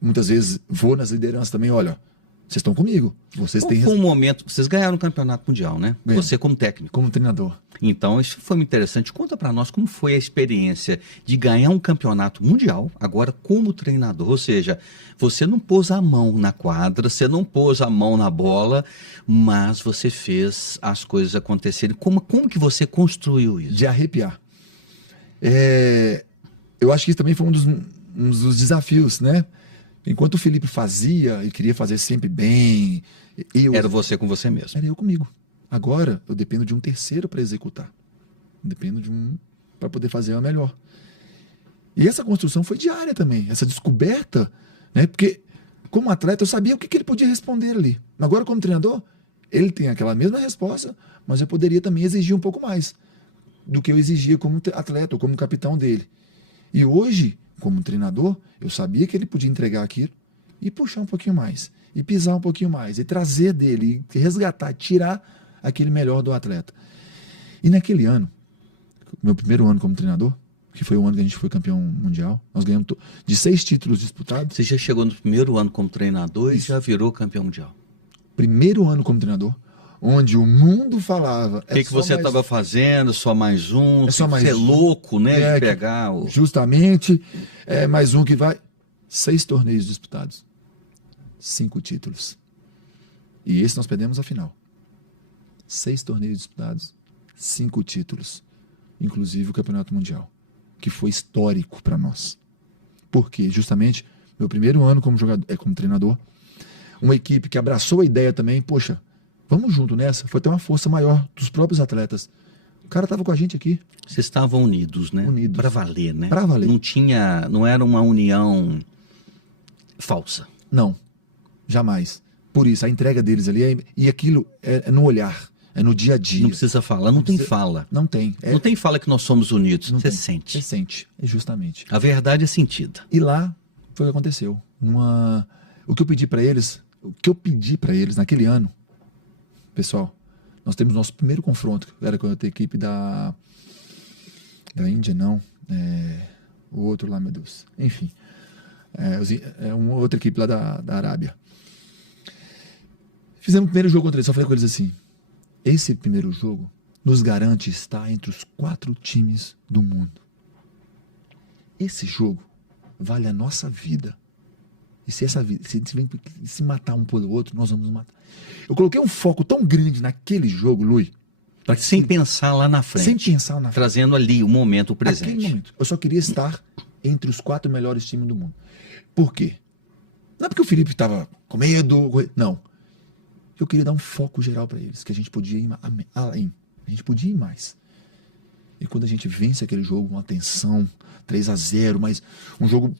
Muitas vezes vou nas lideranças também, olha, vocês estão comigo, vocês têm Foi um momento, vocês ganharam o campeonato mundial, né? Ganhamos. Você como técnico. como treinador. Então, isso foi muito interessante. Conta para nós como foi a experiência de ganhar um campeonato mundial, agora como treinador. Ou seja, você não pôs a mão na quadra, você não pôs a mão na bola, mas você fez as coisas acontecerem. Como que você construiu isso? De arrepiar. Eu acho que isso também foi um dos desafios, né? Enquanto o Felipe fazia e queria fazer sempre bem, Era você com você mesmo. era eu comigo. Agora eu dependo de um terceiro para executar. Dependo de um para poder fazer a melhor. E essa construção foi diária também, essa descoberta, né? Porque como atleta eu sabia o que ele podia responder ali. Agora como treinador, ele tem aquela mesma resposta, mas eu poderia também exigir um pouco mais do que eu exigia como atleta ou como capitão dele. E hoje, como treinador, eu sabia que ele podia entregar aquilo e puxar um pouquinho mais, e pisar um pouquinho mais, e trazer dele, e resgatar, tirar aquele melhor do atleta. E naquele ano, meu primeiro ano como treinador, que foi o ano que a gente foi campeão mundial, nós ganhamos de 6 títulos disputados. Você já chegou no primeiro ano como treinador Isso. e já virou campeão mundial. Primeiro ano como treinador, onde o mundo falava... O que você estava fazendo? Só mais um? É só mais você é um. louco, né? É, de que- pegar o... Justamente, mais um que vai... 6 torneios disputados. 5 títulos. E esse nós perdemos a final. 6 torneios disputados. 5 títulos. Inclusive o Campeonato Mundial. Que foi histórico para nós. Porque, justamente, meu primeiro ano como como treinador, uma equipe que abraçou a ideia também, poxa, vamos junto nessa. Foi até uma força maior dos próprios atletas. O cara estava com a gente aqui. Vocês estavam unidos, né? Unidos. Para valer, né? Pra valer. Não era uma união falsa. Não, jamais. Por isso, a entrega deles ali, e aquilo é no olhar, é no dia a dia. Não precisa falar, não tem precisa- fala. Não tem. Não tem fala que nós somos unidos. não Você tem. sente. Você sente, justamente. A verdade é sentida. E lá foi o que aconteceu. O que eu pedi para eles O que eu pedi para eles naquele ano, pessoal, nós temos nosso primeiro confronto, era com a equipe da Índia, não, o outro lá, meu Deus, enfim, uma outra equipe lá da Arábia. Fizemos o primeiro jogo contra eles, só falei com eles assim, esse primeiro jogo nos garante estar entre os 4 times do mundo. Esse jogo vale a nossa vida. E se essa vida, se matar um pelo outro, nós vamos matar. Eu coloquei um foco tão grande naquele jogo, Lui. Sem pensar lá na frente. Sem pensar na frente. Trazendo ali o momento, o presente. Aquele momento. Eu só queria estar entre os 4 melhores times do mundo. Por quê? Não é porque o Felipe estava com medo. Não. Eu queria dar um foco geral para eles, que a gente podia ir além. A gente podia ir mais. E quando a gente vence aquele jogo, uma tensão, 3-0, mas um jogo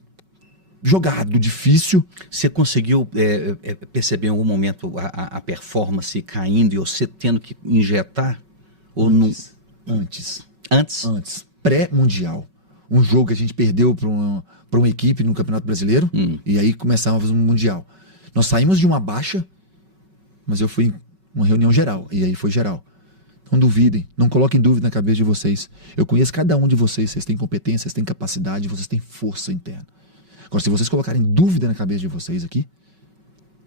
jogado, difícil. Você conseguiu perceber em algum momento a performance caindo e você tendo que injetar? Ou Antes. Antes? Pré-mundial. Um jogo que a gente perdeu para uma equipe no Campeonato Brasileiro, e aí começávamos um mundial. Nós saímos de uma baixa, mas eu fui em uma reunião geral, e aí foi geral. Não duvidem, não coloquem dúvida na cabeça de vocês. Eu conheço cada um de vocês, vocês têm competência, vocês têm capacidade, vocês têm força interna. Agora, se vocês colocarem dúvida na cabeça de vocês aqui,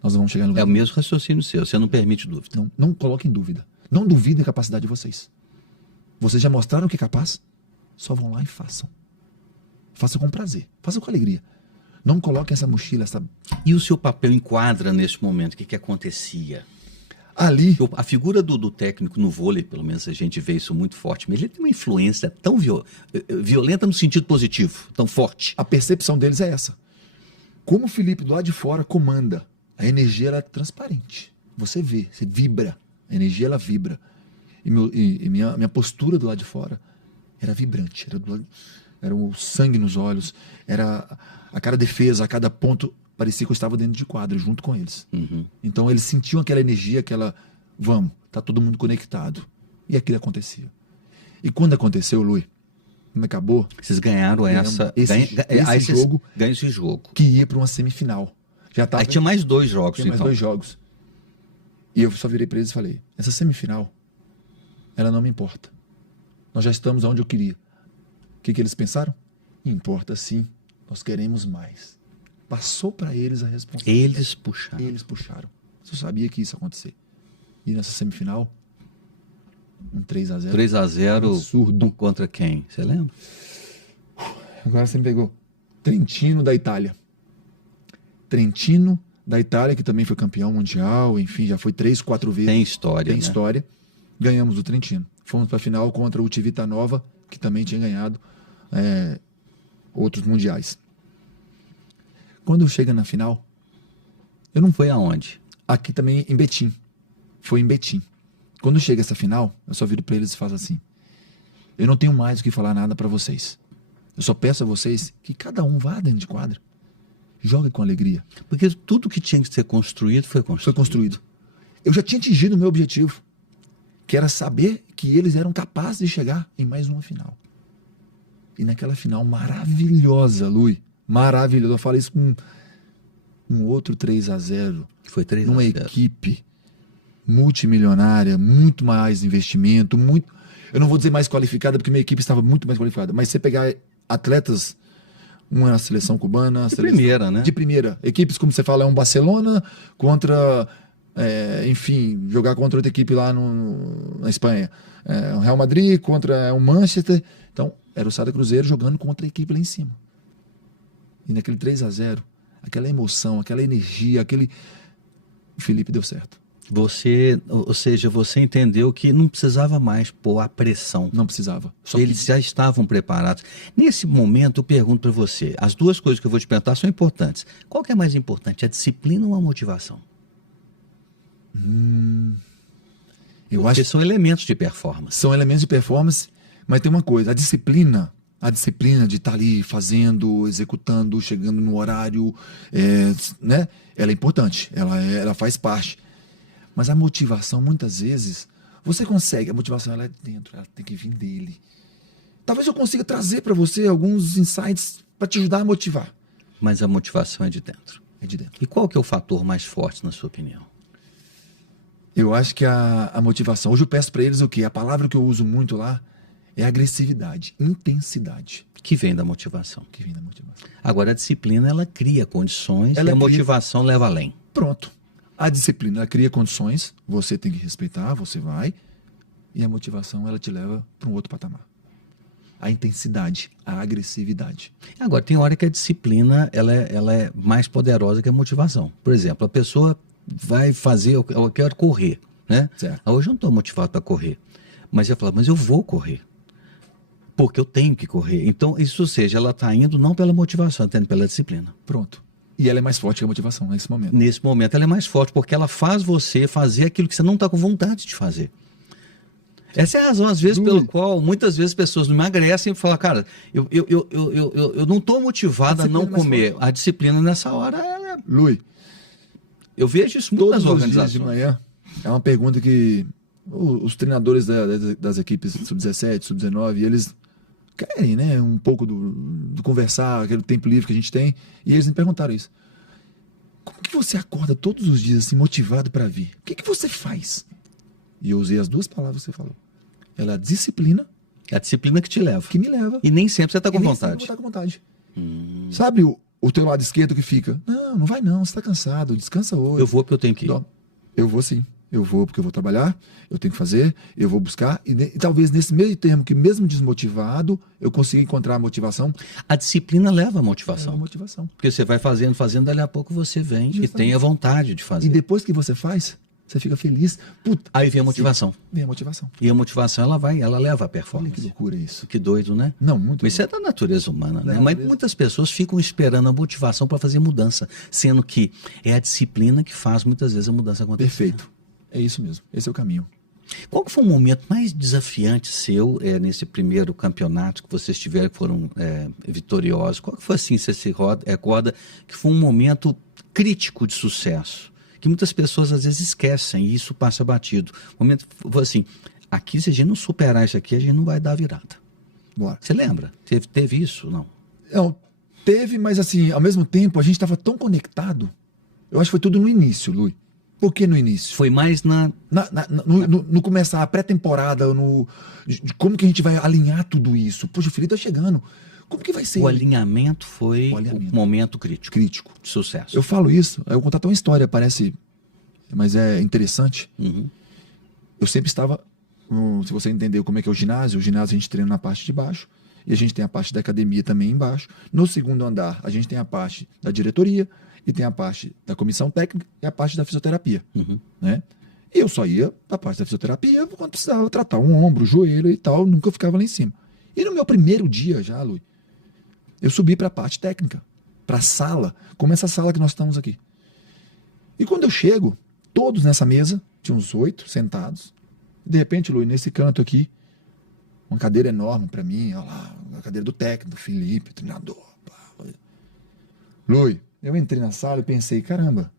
nós não vamos chegar no lugar. É o mesmo raciocínio seu, você não permite dúvida. Não coloquem dúvida. Não duvidem da capacidade de vocês. Vocês já mostraram que é capaz? Só vão lá e façam. Façam com prazer, façam com alegria. Não coloquem essa mochila, essa... E o seu papel enquadra nesse momento? O que acontecia? Ali... A figura do técnico no vôlei, pelo menos a gente vê isso muito forte, mas ele tem uma influência tão violenta no sentido positivo, tão forte. A percepção deles é essa. Como o Felipe do lado de fora comanda, a energia ela é transparente. Você vê, você vibra. A energia ela vibra. E minha postura do lado de fora era vibrante. Era o sangue nos olhos, era a cada defesa, a cada ponto... Parecia que eu estava dentro de quadro, junto com eles. Então eles sentiam aquela energia, vamos, tá todo mundo conectado. E aquilo acontecia. E quando aconteceu, Lui, quando acabou... Vocês ganharam esse jogo. Ganham esse jogo. Que ia para uma semifinal. Aí tinha mais 2 jogos, tinha mais 2 jogos. E eu só virei para eles e falei, essa semifinal, ela não me importa. Nós já estamos onde eu queria. O que eles pensaram? Importa sim, nós queremos mais. Passou para eles a responsabilidade. Eles puxaram. Eu sabia que isso ia acontecer. E nessa semifinal, um 3-0. 3-0 absurdo. Contra quem? Você lembra? Agora você me pegou. Trentino da Itália. Trentino da Itália, que também foi campeão mundial, enfim, já foi 3, 4 vezes. Tem história, Tem história. Ganhamos do Trentino. Fomos para a final contra o Civitanova, que também tinha ganhado outros mundiais. Quando chega na final, eu não fui aonde? Aqui também em Betim. Foi em Betim. Quando chega essa final, eu só viro para eles e falo assim: eu não tenho mais o que falar nada para vocês. Eu só peço a vocês que cada um vá dentro de quadra. Jogue com alegria. Porque tudo que tinha que ser construído foi construído. Foi construído. Eu já tinha atingido o meu objetivo, que era saber que eles eram capazes de chegar em mais uma final. E naquela final maravilhosa, Lui, maravilhoso. Eu falei isso com um outro 3-0. Foi 3-0. Numa equipe multimilionária, muito mais investimento, muito... Eu não vou dizer mais qualificada, porque minha equipe estava muito mais qualificada. Mas você pegar atletas, uma na seleção cubana... Primeira, né? De primeira. Equipes, como você fala, é um Barcelona contra... enfim, jogar contra outra equipe lá na Espanha. O Real Madrid contra o Manchester. Então, era o Sada Cruzeiro jogando contra a equipe lá em cima. E naquele 3-0, aquela emoção, aquela energia, o Felipe deu certo. Ou seja, você entendeu que não precisava mais pôr a pressão. Não precisava. Eles já estavam preparados. Nesse momento, eu pergunto para você, as duas coisas que eu vou te perguntar são importantes. Qual que é mais importante, a disciplina ou a motivação? Porque são elementos de performance. São elementos de performance, mas tem uma coisa, a disciplina de estar ali fazendo, executando, chegando no horário, né? Ela é importante, ela faz parte. Mas a motivação, muitas vezes, você consegue, a motivação ela é dentro, ela tem que vir dele. Talvez eu consiga trazer para você alguns insights para te ajudar a motivar. Mas a motivação é de dentro. É de dentro. E qual que é o fator mais forte, na sua opinião? Eu acho que a motivação. Hoje eu peço para eles o quê? A palavra que eu uso muito lá é agressividade, intensidade. Que vem da motivação. Que vem da motivação. Agora, a disciplina, ela cria condições Ela e a cria- motivação leva além. Pronto. A disciplina ela cria condições, você tem que respeitar, você vai. E a motivação ela te leva para um outro patamar. A intensidade, a agressividade. Agora, tem hora que a disciplina ela é mais poderosa que a motivação. Por exemplo, a pessoa vai fazer, eu quero correr, né? Certo. Hoje eu não estou motivado para correr. Mas eu falo, mas eu vou correr. Porque eu tenho que correr. Então, isso, ou seja, ela está indo não pela motivação, está indo pela disciplina. Pronto. E ela é mais forte que a motivação nesse momento. Nesse momento, ela é mais forte, porque ela faz você fazer aquilo que você não está com vontade de fazer. Essa é a razão, às vezes, pelo qual muitas vezes pessoas não emagrecem e falam, cara, eu não estou motivado a não comer. A disciplina nessa hora, Lui, eu vejo isso muito nas todos os organizações. dias de manhã, é uma pergunta que os treinadores das equipes sub-17, sub-19, eles querem, né, um pouco do conversar, aquele tempo livre que a gente tem, e eles me perguntaram isso. Como que você acorda todos os dias assim, motivado para vir? O que você faz? E eu usei as duas palavras que você falou. Ela é a disciplina É a disciplina que te leva. que me leva. E nem sempre você está com E nem sempre eu vontade. vou estar com vontade. Sabe o teu lado esquerdo que fica? Não, não vai não, você está cansado, descansa hoje. Eu vou porque eu tenho que ir. Não, eu vou sim. Eu vou porque eu vou trabalhar, eu tenho que fazer, eu vou buscar. E talvez nesse meio termo, que mesmo desmotivado, eu consiga encontrar a motivação. A disciplina leva a É uma motivação. motivação. Porque você vai fazendo, dali a pouco você vem e Justamente. tem a vontade de E fazer. depois que você faz, você fica feliz. Puta, Aí vem a motivação. vem a motivação. E a motivação, ela leva a Olha que performance. loucura isso. Que doido, né? Não, muito. Isso é da natureza humana, né? Da Mas natureza. muitas pessoas ficam esperando a motivação para fazer mudança, sendo que é a disciplina que faz muitas vezes a mudança acontecer. Perfeito. É isso mesmo. Esse é o caminho. Qual que foi o momento mais desafiante seu nesse primeiro campeonato que vocês tiveram, que foram vitoriosos? Qual que foi assim, você se recorda, que foi um momento crítico de sucesso? Que muitas pessoas às vezes esquecem e isso passa batido. O momento foi assim, aqui se a gente não superar isso aqui, a gente não vai dar a virada. Bora. Você lembra? Teve isso? Não. Não, teve, mas assim, ao mesmo tempo, a gente estava tão conectado. Eu acho que foi tudo no início, Lui. Por que no início? Foi mais No começar a pré-temporada, de como que a gente vai alinhar tudo isso? Poxa, o Felipe tá chegando. Como que vai ser? O alinhamento foi O alinhamento. o momento crítico Crítico. de sucesso. Eu falo isso, eu vou contar até uma história, parece, mas é interessante. Uhum. Eu sempre estava, se você entender como é que é o ginásio a gente treina na parte de baixo, e a gente tem a parte da academia também embaixo. No segundo andar, a gente tem a parte da diretoria, e tem a parte da comissão técnica e a parte da fisioterapia. Uhum. Né? E eu só ia para a parte da fisioterapia quando precisava tratar um ombro, joelho e tal, nunca ficava lá em cima. E no meu primeiro dia já, Lui, eu subi para a parte técnica, para a sala, como essa sala que nós estamos aqui. E quando eu chego, todos nessa mesa, tinha uns 8 sentados, de repente, Lui, nesse canto aqui, uma cadeira enorme para mim, olha lá, a cadeira do técnico, do Felipe, treinador. Pá. Lui, eu entrei na sala e pensei, caramba,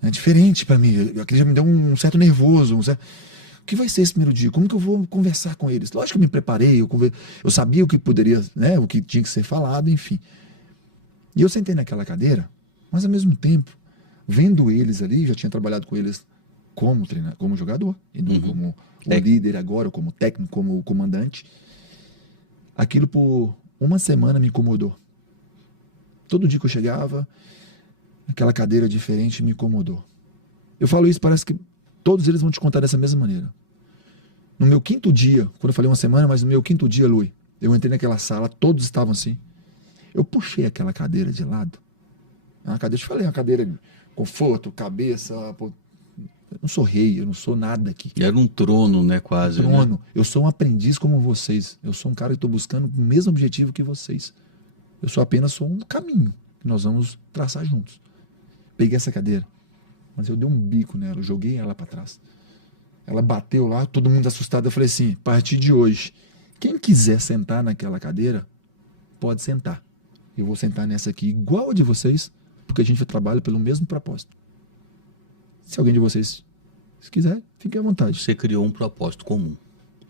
é diferente para mim. Aquilo já me deu um certo nervoso. O que vai ser esse primeiro dia? Como que eu vou conversar com eles? Lógico que eu me preparei, eu sabia o que poderia, né, o que tinha que ser falado, enfim. E eu sentei naquela cadeira, mas ao mesmo tempo, vendo eles ali, já tinha trabalhado com eles como treinador, como jogador, e não como o líder agora, como técnico, como comandante. Aquilo por uma semana me incomodou. Todo dia que eu chegava, aquela cadeira diferente me incomodou. Eu falo isso, parece que todos eles vão te contar dessa mesma maneira. No meu 5º dia, quando eu falei uma semana, mas no meu 5º dia, Lui, eu entrei naquela sala, todos estavam assim. Eu puxei aquela cadeira de lado. É uma cadeira, eu te falei, uma cadeira de conforto, cabeça. Pô, eu não sou rei, eu não sou nada aqui. Era um trono, né, quase. Trono. Né? Eu sou um aprendiz como vocês. Eu sou um cara que estou buscando o mesmo objetivo que vocês. Eu sou apenas um caminho que nós vamos traçar juntos. Peguei essa cadeira, mas eu dei um bico nela, eu joguei ela para trás. Ela bateu lá, todo mundo assustado. Eu falei assim, a partir de hoje, quem quiser sentar naquela cadeira, pode sentar. Eu vou sentar nessa aqui igual a de vocês, porque a gente trabalha pelo mesmo propósito. Se alguém de vocês se quiser, fique à vontade. Você criou um propósito comum,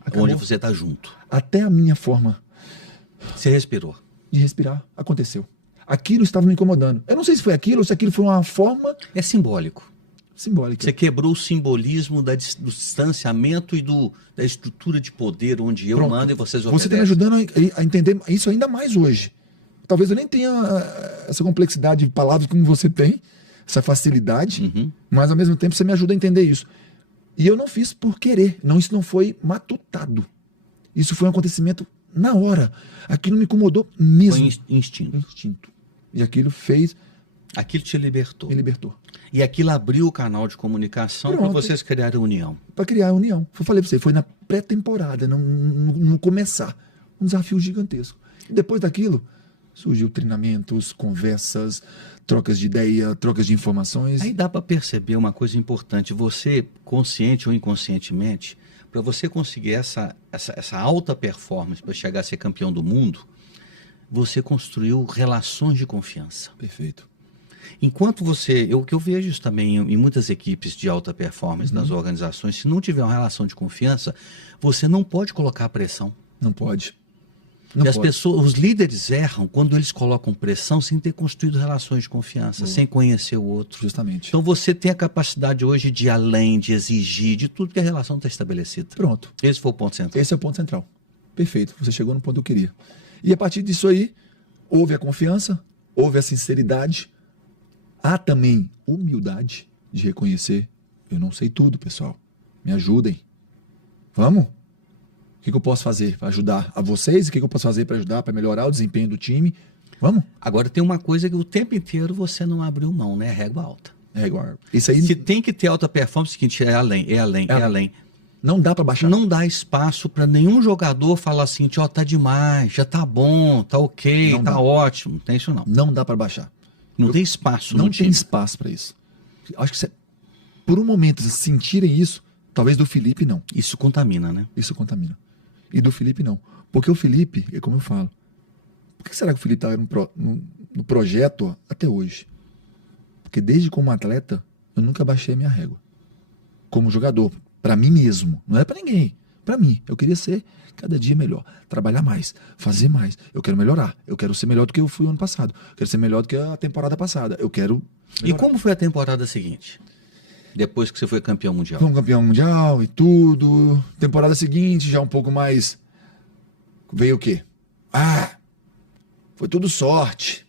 Acabou. onde você está junto. Até a minha forma Você respirou. de respirar aconteceu. aquilo estava me incomodando. Eu não sei se foi aquilo ou se aquilo foi uma forma É simbólico. simbólica. Você quebrou o simbolismo do distanciamento e da estrutura de poder onde eu Pronto. mando e vocês Você está me obedecem. ajudando a entender isso ainda mais hoje. Talvez eu nem tenha essa complexidade de palavras como você tem, essa facilidade, mas ao mesmo tempo você me ajuda a entender isso. E eu não fiz por querer, não, isso não foi matutado. Isso foi um acontecimento na hora. Aquilo me incomodou mesmo. Foi instinto. Instinto. E aquilo fez, Aquilo te libertou. me libertou. E aquilo abriu o canal de comunicação para Pronto. vocês criarem a união. Para criar a união. Eu falei para você, foi na pré-temporada, no começar. Um desafio gigantesco. E depois daquilo, surgiu treinamentos, conversas, trocas de ideia, trocas de informações. Aí dá para perceber uma coisa importante. Você, consciente ou inconscientemente, para você conseguir essa alta performance para chegar a ser campeão do mundo, você construiu relações de confiança. Perfeito. Enquanto você, o que eu vejo isso também em muitas equipes de alta performance nas organizações, se não tiver uma relação de confiança, você não pode colocar pressão. Não pode. Não E as pode. pessoas, os líderes erram quando eles colocam pressão sem ter construído relações de confiança, sem conhecer o outro. Justamente. Então você tem a capacidade hoje de ir além, de exigir, de tudo que a relação está estabelecida. Pronto. Esse foi o ponto central. Esse é o ponto central. Perfeito. Você chegou no ponto que eu queria. E a partir disso aí, houve a confiança, houve a sinceridade, há também humildade de reconhecer. Eu não sei tudo, pessoal. Me ajudem. Vamos? O que eu posso fazer para ajudar a vocês? O que eu posso fazer para ajudar, para melhorar o desempenho do time? Vamos? Agora tem uma coisa que o tempo inteiro você não abriu mão, né? Régua alta. É igual. Isso aí Se tem que ter alta performance, é o seguinte, é além, é além, é além. não dá para baixar. Não dá espaço para nenhum jogador falar assim, ó, tá demais, já tá bom, tá ok, Não tá dá. ótimo. Não tem isso não. Não dá para baixar. Não tem espaço Não no tem time. espaço para isso. Acho que por um momento, se sentirem isso, talvez do Felipe não. Isso contamina, né? Isso contamina. E do Felipe não. Porque o Felipe, é como eu falo, por que será que o Felipe está no projeto até hoje? Porque desde como atleta, eu nunca baixei a minha régua. Como jogador, para mim mesmo. Não é para ninguém. Para mim. Eu queria ser cada dia melhor. Trabalhar mais. Fazer mais. Eu quero melhorar. Eu quero ser melhor do que eu fui ano passado. Eu quero ser melhor do que a temporada passada. Eu quero E melhorar. como foi a temporada seguinte? Depois que você foi campeão mundial. Fomos campeão mundial e tudo. Temporada seguinte, já um pouco mais. Veio o quê? Ah, foi tudo sorte.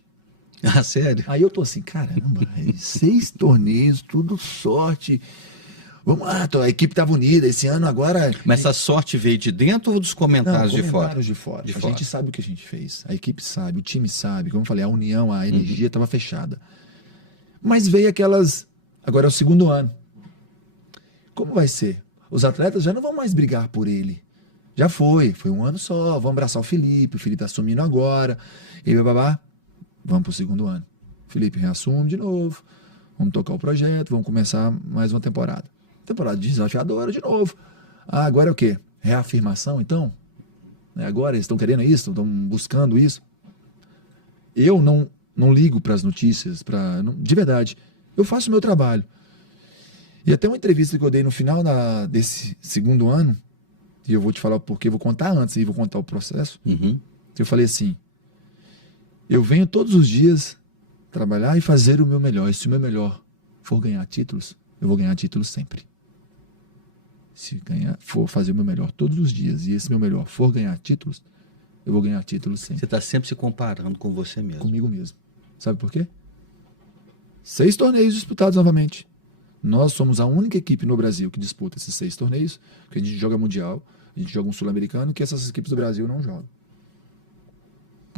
Ah, sério? Aí eu tô assim, caramba, 6 torneios, tudo sorte. Vamos lá, a equipe tava unida. Esse ano agora. Mas essa sorte veio de dentro ou dos comentários de fora? Comentários de fora. De A fora. gente sabe o que a gente fez. A equipe sabe, o time sabe. Como eu falei, a união, a energia estava fechada. Mas veio aquelas. Agora é o segundo ano. Como vai ser? Os atletas já não vão mais brigar por ele. Já foi um ano só. Vamos abraçar o Felipe tá assumindo agora. E babá, vamos pro segundo ano. Felipe reassume de novo. Vamos tocar o projeto, vamos começar mais uma temporada. Temporada desafiadora de novo. Ah, agora é o quê? Reafirmação, então? Agora eles estão querendo isso, estão buscando isso. Eu não ligo para as notícias, de verdade. Eu faço o meu trabalho. E até uma entrevista que eu dei no final desse segundo ano, e eu vou te falar o porquê, vou contar antes e vou contar o processo. Eu falei assim, eu venho todos os dias trabalhar e fazer o meu melhor. E se o meu melhor for ganhar títulos, eu vou ganhar títulos sempre. Se for fazer o meu melhor todos os dias e esse meu melhor for ganhar títulos, eu vou ganhar títulos sempre. Você está sempre se comparando com você mesmo. Comigo mesmo. Sabe por quê? 6 torneios disputados novamente. Nós somos a única equipe no Brasil que disputa esses 6 torneios, que a gente joga mundial, a gente joga um sul-americano, que essas equipes do Brasil não jogam.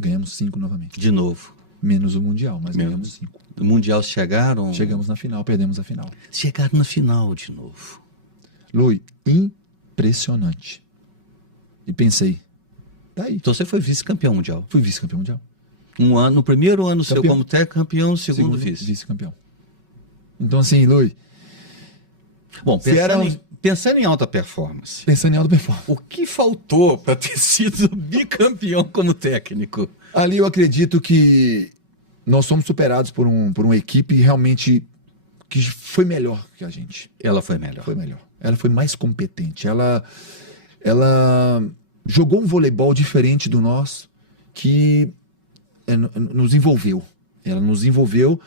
Ganhamos 5 novamente. De novo. Menos o mundial, mas Menos. ganhamos 5. No mundial chegaram? Chegamos na final, perdemos a final. Chegaram na final de novo. Lui, impressionante. E pensei, tá aí. Então você foi vice-campeão mundial. Fui vice-campeão mundial. No primeiro ano seu Campeão. como técnico, campeão, no segundo vice. Vice-campeão. Então assim, Lui, Bom, Se era pensando em alta performance, pensando em alta performance. o que faltou para ter sido bicampeão como técnico? Ali eu acredito que nós somos superados por uma equipe realmente que foi melhor que a gente. Ela foi melhor. Foi melhor. Ela foi mais competente. Ela jogou um voleibol diferente do nosso que nos envolveu. Ela nos envolveu.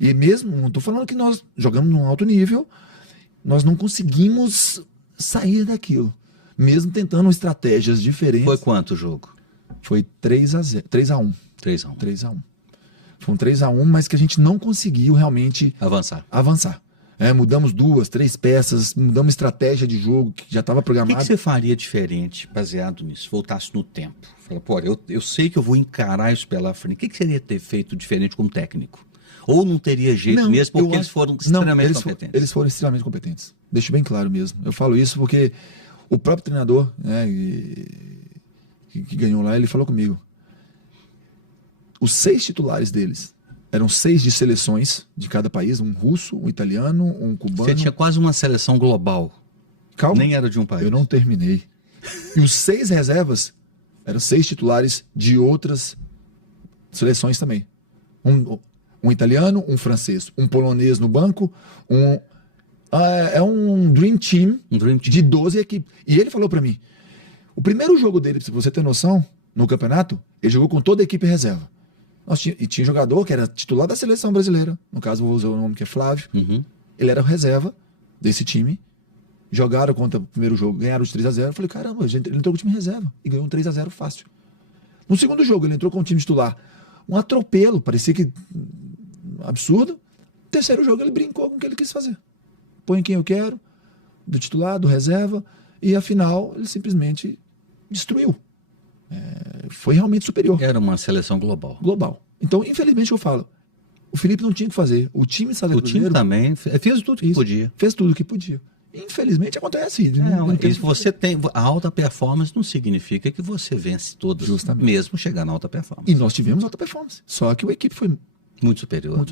E mesmo, não estou falando que nós jogamos num alto nível, nós não conseguimos sair daquilo. Mesmo tentando estratégias diferentes. Foi quanto o jogo? Foi 3-1. 3-1. 3-1. Foi um 3-1, mas que a gente não conseguiu realmente avançar. Mudamos 2, 3 peças, mudamos estratégia de jogo que já estava O programado. que você faria diferente, baseado nisso? Voltasse no tempo. Fala, pô, eu sei que eu vou encarar isso pela frente. O que você teria ter feito diferente como técnico? Ou não teria jeito mesmo, porque eles foram extremamente competentes? Eles foram extremamente competentes. Deixo bem claro mesmo. Eu falo isso porque o próprio treinador, né, que ganhou lá, ele falou comigo. Os 6 titulares deles eram 6 de seleções de cada país, um russo, um italiano, um cubano. Você tinha quase uma seleção global. Calma. Nem era de um país. Eu não terminei. E os 6 reservas eram 6 titulares de outras seleções também. Um italiano, um francês, um polonês no banco, é um Dream Team, de 12 equipes. E ele falou pra mim, o primeiro jogo dele, pra você ter noção, no campeonato, ele jogou com toda a equipe reserva. E tinha jogador que era titular da seleção brasileira, no caso vou usar o nome que é Flávio, ele era o reserva desse time, jogaram contra o primeiro jogo, ganharam de 3-0, eu falei, caramba, ele entrou com o time reserva e ganhou um 3-0 fácil. No segundo jogo ele entrou com o time titular, um atropelo, parecia que absurdo. Terceiro jogo ele brincou com o que ele quis fazer, põe quem eu quero, do titular, do reserva, e afinal ele simplesmente destruiu. Foi realmente superior. Era uma seleção global. Então, infelizmente, eu falo, o Felipe não tinha o que fazer. O time também fez tudo que podia. Fez tudo que podia. Infelizmente, acontece. Você tem a alta performance não significa que você vence todas, justamente, mesmo chegar na alta performance. E nós tivemos alta performance. Só que a equipe foi muito superior.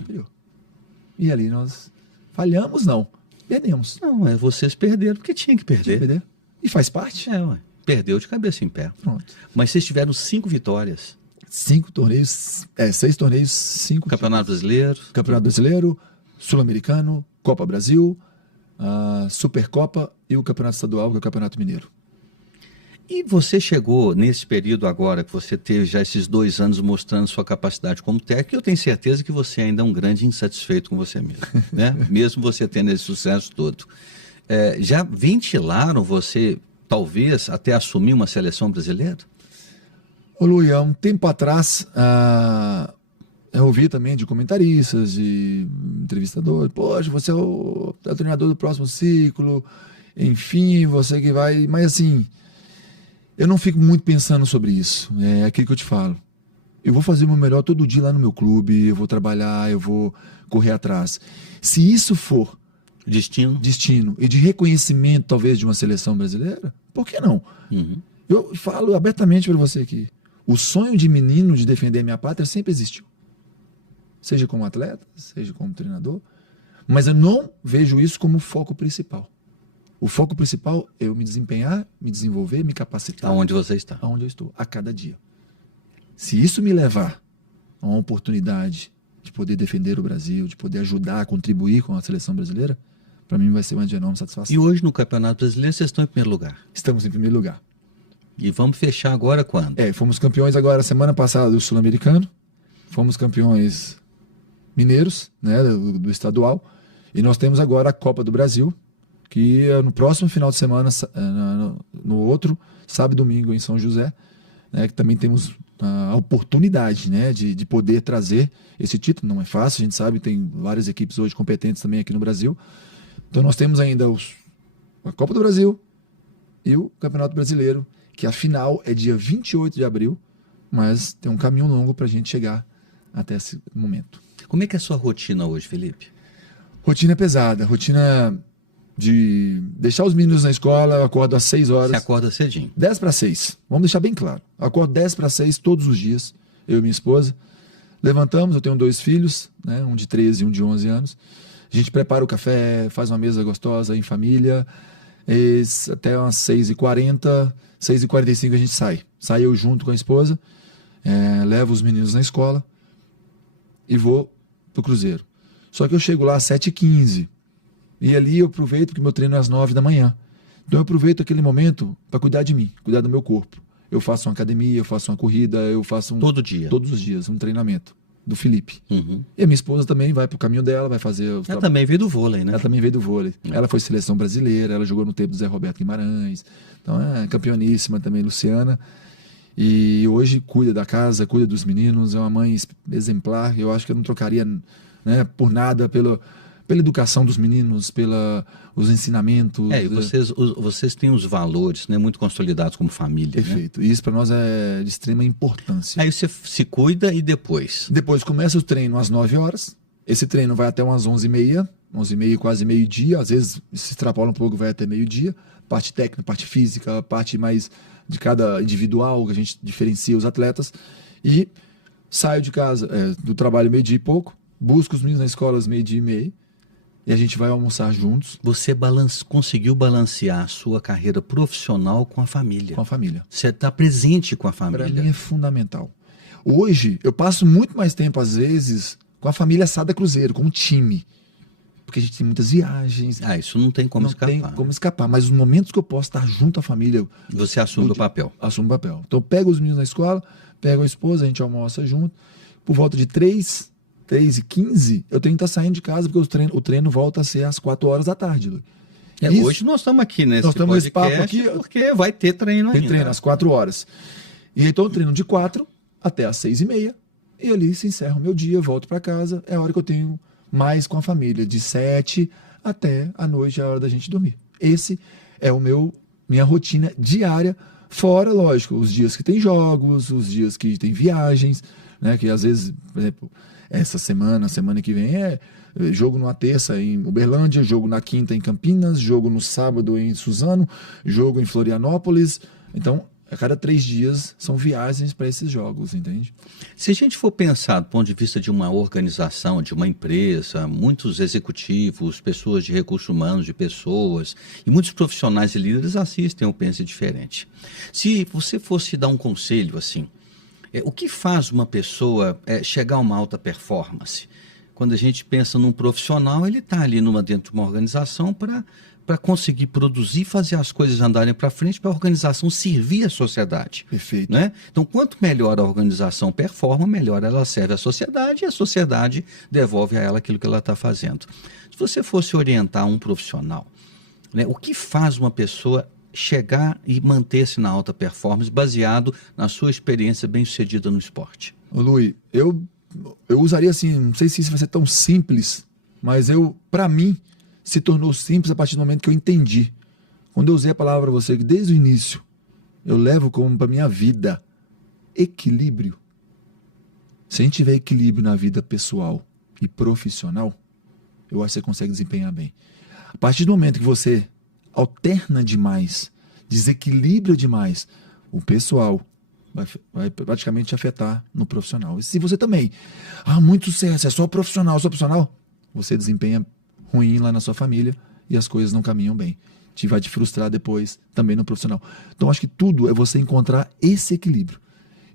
E ali nós falhamos, não. Perdemos. Não, vocês perderam porque tinha que perder. E faz parte. Perdeu de cabeça em pé. Pronto. Mas vocês tiveram 5 vitórias. 5 torneios, 6 torneios, 5. Campeonato Brasileiro. Campeonato Brasileiro, Sul-Americano, Copa Brasil, a Supercopa e o Campeonato Estadual, que é o Campeonato Mineiro. E você chegou nesse período agora, que você teve já esses 2 anos mostrando sua capacidade como técnico, eu tenho certeza que você ainda é um grande insatisfeito com você mesmo, né? Mesmo você tendo esse sucesso todo. Já ventilaram você, talvez, até assumir uma seleção brasileira? Ô Luiz, há um tempo atrás, eu ouvi também de comentaristas, de entrevistadores, poxa, você é o treinador do próximo ciclo, enfim, você que vai... Mas assim, eu não fico muito pensando sobre isso, é aquilo que eu te falo. Eu vou fazer o meu melhor todo dia lá no meu clube, eu vou trabalhar, eu vou correr atrás. Se isso for destino e de reconhecimento, talvez, de uma seleção brasileira, por que não? Eu falo abertamente para você aqui, o sonho de menino de defender a minha pátria sempre existiu. Seja como atleta, seja como treinador, mas eu não vejo isso como o foco principal. O foco principal é eu me desempenhar, me desenvolver, me capacitar. Aonde você está? Aonde eu estou, a cada dia. Se isso me levar a uma oportunidade de poder defender o Brasil, de poder ajudar, contribuir com a seleção brasileira, para mim vai ser uma de enorme satisfação. E hoje no Campeonato Brasileiro vocês estão em primeiro lugar? Estamos em primeiro lugar. E vamos fechar agora quando? Fomos campeões agora semana passada do Sul-Americano, fomos campeões mineiros, né, do estadual, e nós temos agora a Copa do Brasil, que é no próximo final de semana, no outro sábado e domingo em São José, né, que também temos a oportunidade, né, de poder trazer esse título. Não é fácil, a gente sabe, tem várias equipes hoje competentes também aqui no Brasil. Então nós temos ainda a Copa do Brasil e o Campeonato Brasileiro, que a final é dia 28 de abril, mas tem um caminho longo para a gente chegar até esse momento. Como é que é a sua rotina hoje, Felipe? Rotina pesada, rotina de deixar os meninos na escola, eu acordo às 6 horas. Você acorda cedinho? 10 para 6, vamos deixar bem claro. Eu acordo 10 para 6 todos os dias, eu e minha esposa. Levantamos, eu tenho 2 filhos, né, um de 13 e um de 11 anos. A gente prepara o café, faz uma mesa gostosa em família, até umas 6h40, 6h45 a gente sai. Sai eu junto com a esposa, levo os meninos na escola e vou pro Cruzeiro. Só que eu chego lá às 7h15 e ali eu aproveito porque meu treino é às 9 da manhã. Então eu aproveito aquele momento para cuidar de mim, cuidar do meu corpo. Eu faço uma academia, eu faço uma corrida, eu faço todo dia? Todos os dias, um treinamento. do Felipe. Uhum. E a minha esposa também vai pro caminho dela, vai fazer... Ela também veio do vôlei, né? Ela também veio do vôlei. Ela foi seleção brasileira, ela jogou no tempo do Zé Roberto Guimarães. Então é campeoníssima também, Luciana. E hoje cuida da casa, cuida dos meninos, é uma mãe exemplar. Eu acho que eu não trocaria, né, por nada pela educação dos meninos, os ensinamentos. E vocês têm os valores, né, muito consolidados como família. Perfeito. Né? E isso para nós é de extrema importância. Aí você se cuida e depois? Depois começa o treino às 9 horas. Esse treino vai até umas 11h30, 11h30, quase meio-dia. Às vezes se extrapola um pouco, vai até meio-dia. Parte técnica, parte física, parte mais de cada individual, que a gente diferencia os atletas. E saio de casa, do trabalho meio-dia e pouco, busco os meninos na escola às meio-dia e meia. E a gente vai almoçar juntos. Você conseguiu balancear a sua carreira profissional com a família. Com a família. Você está presente com a família. Para mim é fundamental. Hoje, eu passo muito mais tempo, às vezes, com a família Sada Cruzeiro, com o time. Porque a gente tem muitas viagens. Isso não tem como escapar. Não tem como escapar. Mas os momentos que eu posso estar junto à família... Você assume o papel. Assumo o papel. Então eu pego os meninos na escola, pego a esposa, a gente almoça junto. Por volta de 3h15, eu tenho que estar saindo de casa, porque o treino volta a ser às 4 horas da tarde, Luiz. Hoje nós estamos aqui nesse podcast, papo aqui, porque vai ter treino ainda. Tem treino às 4 horas. E então eu treino de 4 até às 6h30, e ali se encerra o meu dia, volto para casa, é a hora que eu tenho mais com a família, de 7 até a noite, é a hora da gente dormir. Esse é minha rotina diária, fora, lógico, os dias que tem jogos, os dias que tem viagens, né, que às vezes, por exemplo, essa semana que vem jogo numa terça em Uberlândia, jogo na quinta em Campinas, jogo no sábado em Suzano, jogo em Florianópolis. Então, a cada 3 dias são viagens para esses jogos, entende? Se a gente for pensar do ponto de vista de uma organização, de uma empresa, muitos executivos, pessoas de recursos humanos, de pessoas, e muitos profissionais e líderes assistem ao Pense Diferente. Se você fosse dar um conselho assim, o que faz uma pessoa chegar a uma alta performance? Quando a gente pensa num profissional, ele está ali dentro de uma organização para conseguir produzir, fazer as coisas andarem para frente, para a organização servir a sociedade. Perfeito. Né? Então, quanto melhor a organização performa, melhor ela serve à sociedade e a sociedade devolve a ela aquilo que ela está fazendo. Se você fosse orientar um profissional, né, o que faz uma pessoa chegar e manter-se na alta performance baseado na sua experiência bem-sucedida no esporte? Ô, Luiz, eu usaria assim, não sei se isso vai ser tão simples, mas para mim, se tornou simples a partir do momento que eu entendi. Quando eu usei a palavra para você, que desde o início, eu levo como para minha vida equilíbrio. Se a gente tiver equilíbrio na vida pessoal e profissional, eu acho que você consegue desempenhar bem. A partir do momento que você alterna demais, desequilibra demais, o pessoal vai praticamente te afetar no profissional. E se você também, muito sucesso, é só profissional, você desempenha ruim lá na sua família e as coisas não caminham bem. Vai te frustrar depois também no profissional. Então acho que tudo é você encontrar esse equilíbrio.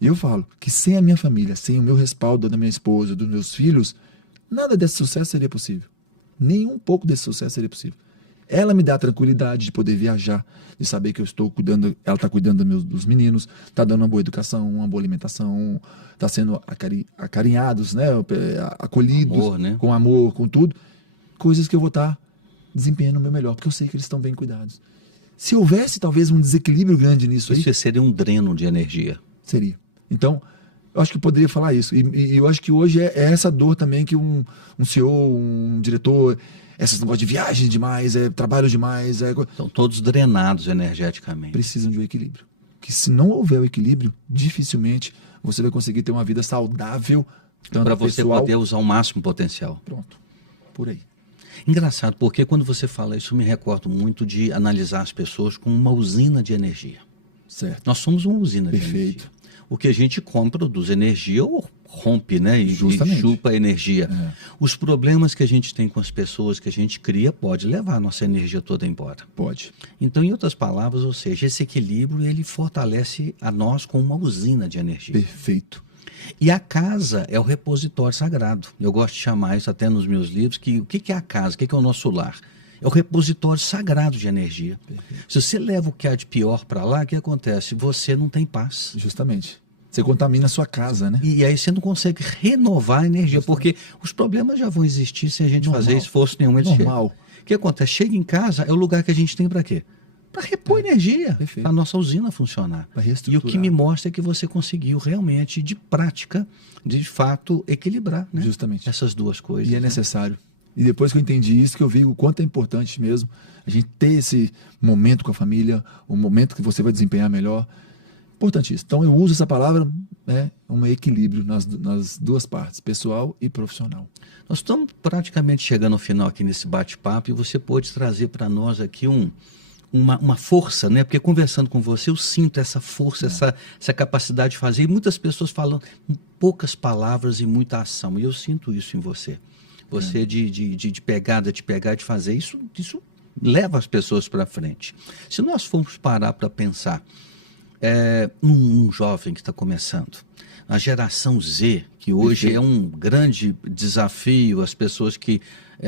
E eu falo que sem a minha família, sem o meu respaldo da minha esposa, dos meus filhos, nada desse sucesso seria possível. Nem um pouco desse sucesso seria possível. Ela me dá a tranquilidade de poder viajar, de saber que eu estou cuidando, ela está cuidando dos meninos, está dando uma boa educação, uma boa alimentação, está sendo acarinhados, né, acolhidos, amor, né? Com amor, com tudo. Coisas que eu vou estar desempenhando o meu melhor, porque eu sei que eles estão bem cuidados. Se houvesse talvez um desequilíbrio grande nisso aí... Isso seria um dreno de energia. Seria. Então, eu acho que eu poderia falar isso. E eu acho que hoje é essa dor também que um CEO, um diretor... Esses negócios de viagem demais, trabalho demais... Estão todos drenados energeticamente. Precisam de um equilíbrio. Que se não houver o equilíbrio, dificilmente você vai conseguir ter uma vida saudável, tanto para você pessoal... poder usar o máximo potencial. Pronto. Por aí. Engraçado, porque quando você fala isso, eu me recordo muito de analisar as pessoas como uma usina de energia. Certo. Nós somos uma usina Perfeito. de energia. O que a gente come produz energia ou rompe, né? E chupa a energia. Os problemas que a gente tem com as pessoas que a gente cria pode levar a nossa energia toda embora. Pode. Então, em outras palavras, ou seja, esse equilíbrio ele fortalece a nós como uma usina de energia. Perfeito. E a casa é o repositório sagrado. Eu gosto de chamar isso até nos meus livros, que o que é a casa, o que é o nosso lar? É o repositório sagrado de energia. Perfeito. Se você leva o que há de pior para lá, o que acontece? Você não tem paz. Justamente. Você contamina a sua casa, né? E aí você não consegue renovar a energia, porque os problemas já vão existir sem a gente fazer esforço nenhum. Normal. O que acontece? Chega em casa, é o lugar que a gente tem para quê? Para repor energia, para a nossa usina funcionar. E o que me mostra é que você conseguiu realmente, de prática, de fato, equilibrar, né? Justamente. Essas duas coisas. E é necessário. E depois que eu entendi isso, que eu vi o quanto é importante mesmo a gente ter esse momento com a família, o momento que você vai desempenhar melhor. Importantíssimo. Então eu uso essa palavra, um equilíbrio nas duas partes, pessoal e profissional. Nós estamos praticamente chegando ao final aqui nesse bate-papo e você pode trazer para nós aqui uma força, né? Porque conversando com você eu sinto essa força, essa capacidade de fazer. E muitas pessoas falam em poucas palavras e muita ação. E eu sinto isso em você. Você de pegar, de fazer. Isso leva as pessoas para frente. Se nós formos parar para pensar num jovem que está começando, a geração Z, que hoje é um grande desafio, as pessoas que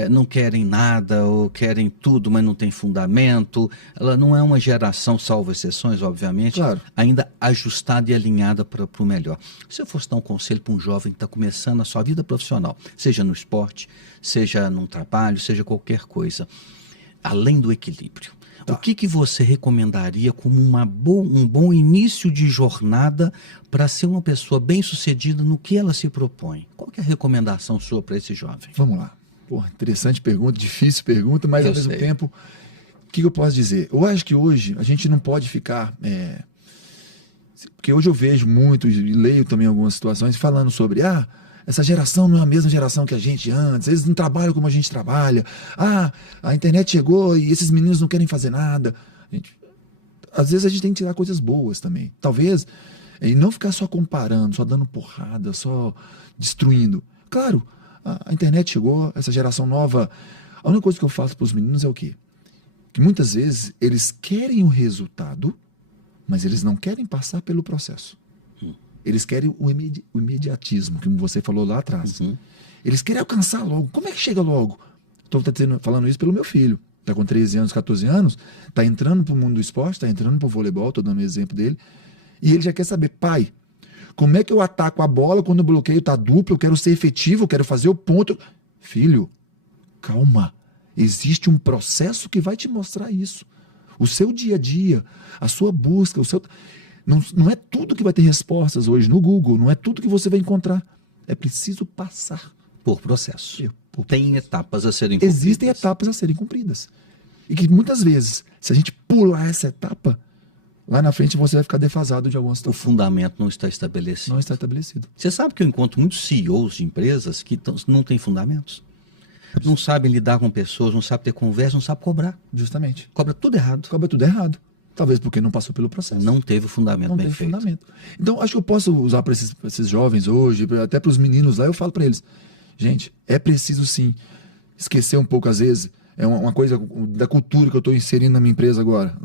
não querem nada ou querem tudo, mas não tem fundamento, ela não é uma geração, salvo exceções, obviamente, ainda ajustada e alinhada para o melhor. Se eu fosse dar um conselho para um jovem que está começando a sua vida profissional, seja no esporte, seja num trabalho, seja qualquer coisa, além do equilíbrio, o que você recomendaria como um bom início de jornada para ser uma pessoa bem-sucedida no que ela se propõe? Qual que é a recomendação sua para esse jovem? Vamos lá. Interessante pergunta, difícil pergunta, mas ao mesmo tempo, o que eu posso dizer? Eu acho que hoje a gente não pode ficar... porque hoje eu vejo muito e leio também algumas situações falando sobre... essa geração não é a mesma geração que a gente antes, eles não trabalham como a gente trabalha, a internet chegou e esses meninos não querem fazer nada. Às vezes a gente tem que tirar coisas boas também, talvez, e não ficar só comparando, só dando porrada, só destruindo. Claro, a internet chegou, essa geração nova, a única coisa que eu faço para os meninos é o quê? Que muitas vezes eles querem o resultado, mas eles não querem passar pelo processo. Eles querem o imediatismo, como você falou lá atrás. Eles querem alcançar logo. Como é que chega logo? Estou falando isso pelo meu filho. Está com 13 anos, 14 anos, está entrando para o mundo do esporte, está entrando para o voleibol, estou dando um exemplo dele. E ele já quer saber, pai, como é que eu ataco a bola quando o bloqueio está duplo, eu quero ser efetivo, eu quero fazer o ponto. Filho, calma. Existe um processo que vai te mostrar isso. O seu dia a dia, a sua busca, o seu... Não é tudo que vai ter respostas hoje no Google, não é tudo que você vai encontrar. É preciso passar por processo. Tem etapas a serem cumpridas. Existem etapas a serem cumpridas. E que muitas vezes, se a gente pular essa etapa, lá na frente você vai ficar defasado de alguma situação. O fundamento não está estabelecido. Não está estabelecido. Você sabe que eu encontro muitos CEOs de empresas que não têm fundamentos. Não sabem lidar com pessoas, não sabem ter conversa, não sabem cobrar. Justamente. Cobra tudo errado. Cobra tudo errado. Talvez porque não passou pelo processo. Não teve o fundamento bem feito. Fundamento. Então, acho que eu posso usar para esses jovens hoje, até para os meninos lá, eu falo para eles, gente, é preciso sim esquecer um pouco às vezes, é uma coisa da cultura que eu estou inserindo na minha empresa agora,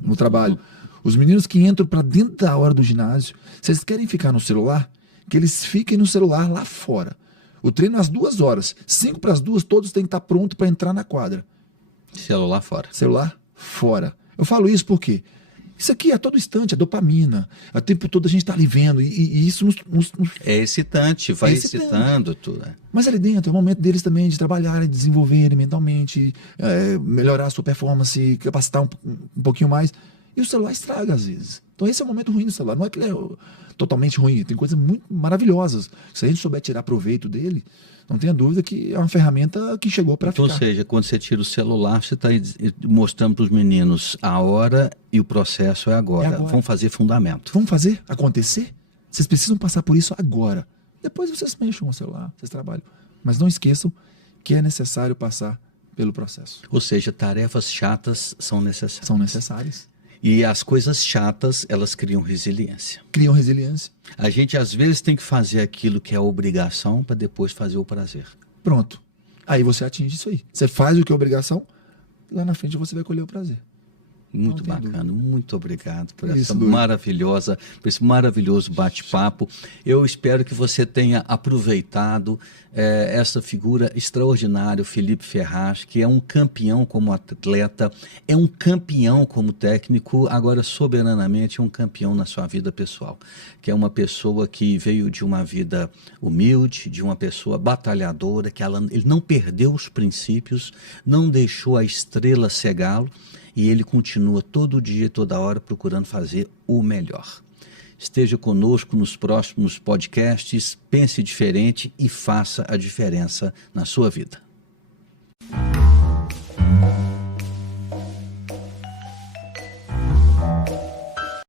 no trabalho. Os meninos que entram para dentro da hora do ginásio, vocês querem ficar no celular? Que eles fiquem no celular lá fora. O treino às 2 horas, 5 para as 2, todos têm que estar prontos para entrar na quadra. Celular fora. Celular fora. Eu falo isso porque isso aqui a todo instante, é dopamina. O tempo todo a gente está ali vendo. E isso nos... É excitante, vai excitando tudo. Mas ali dentro é o momento deles também de trabalharem, de desenvolverem mentalmente, melhorar a sua performance, capacitar um pouquinho mais. E o celular estraga às vezes. Então esse é o momento ruim do celular. Não é que ele é totalmente ruim, tem coisas muito maravilhosas. Se a gente souber tirar proveito dele, não tenha dúvida que é uma ferramenta que chegou para ficar. Ou seja, quando você tira o celular, você está mostrando para os meninos a hora e o processo é agora. Vamos fazer fundamento. Vamos fazer acontecer? Vocês precisam passar por isso agora. Depois vocês mexam no celular, vocês trabalham. Mas não esqueçam que é necessário passar pelo processo. Ou seja, tarefas chatas são necessárias. São necessárias. E as coisas chatas, elas criam resiliência. Criam resiliência. A gente, às vezes, tem que fazer aquilo que é obrigação para depois fazer o prazer. Pronto. Aí você atinge isso aí. Você faz o que é obrigação, lá na frente você vai colher o prazer. Muito Não tem bacana, muito obrigado por Isso, Luiz. por esse maravilhoso bate-papo. Eu espero que você tenha aproveitado essa figura extraordinária, o Felipe Ferraz, que é um campeão como atleta, é um campeão como técnico, agora soberanamente é um campeão na sua vida pessoal, que é uma pessoa que veio de uma vida humilde, de uma pessoa batalhadora, que ele não perdeu os princípios, não deixou a estrela cegá-lo, e ele continua todo dia, toda hora, procurando fazer o melhor. Esteja conosco nos próximos podcasts, pense diferente e faça a diferença na sua vida.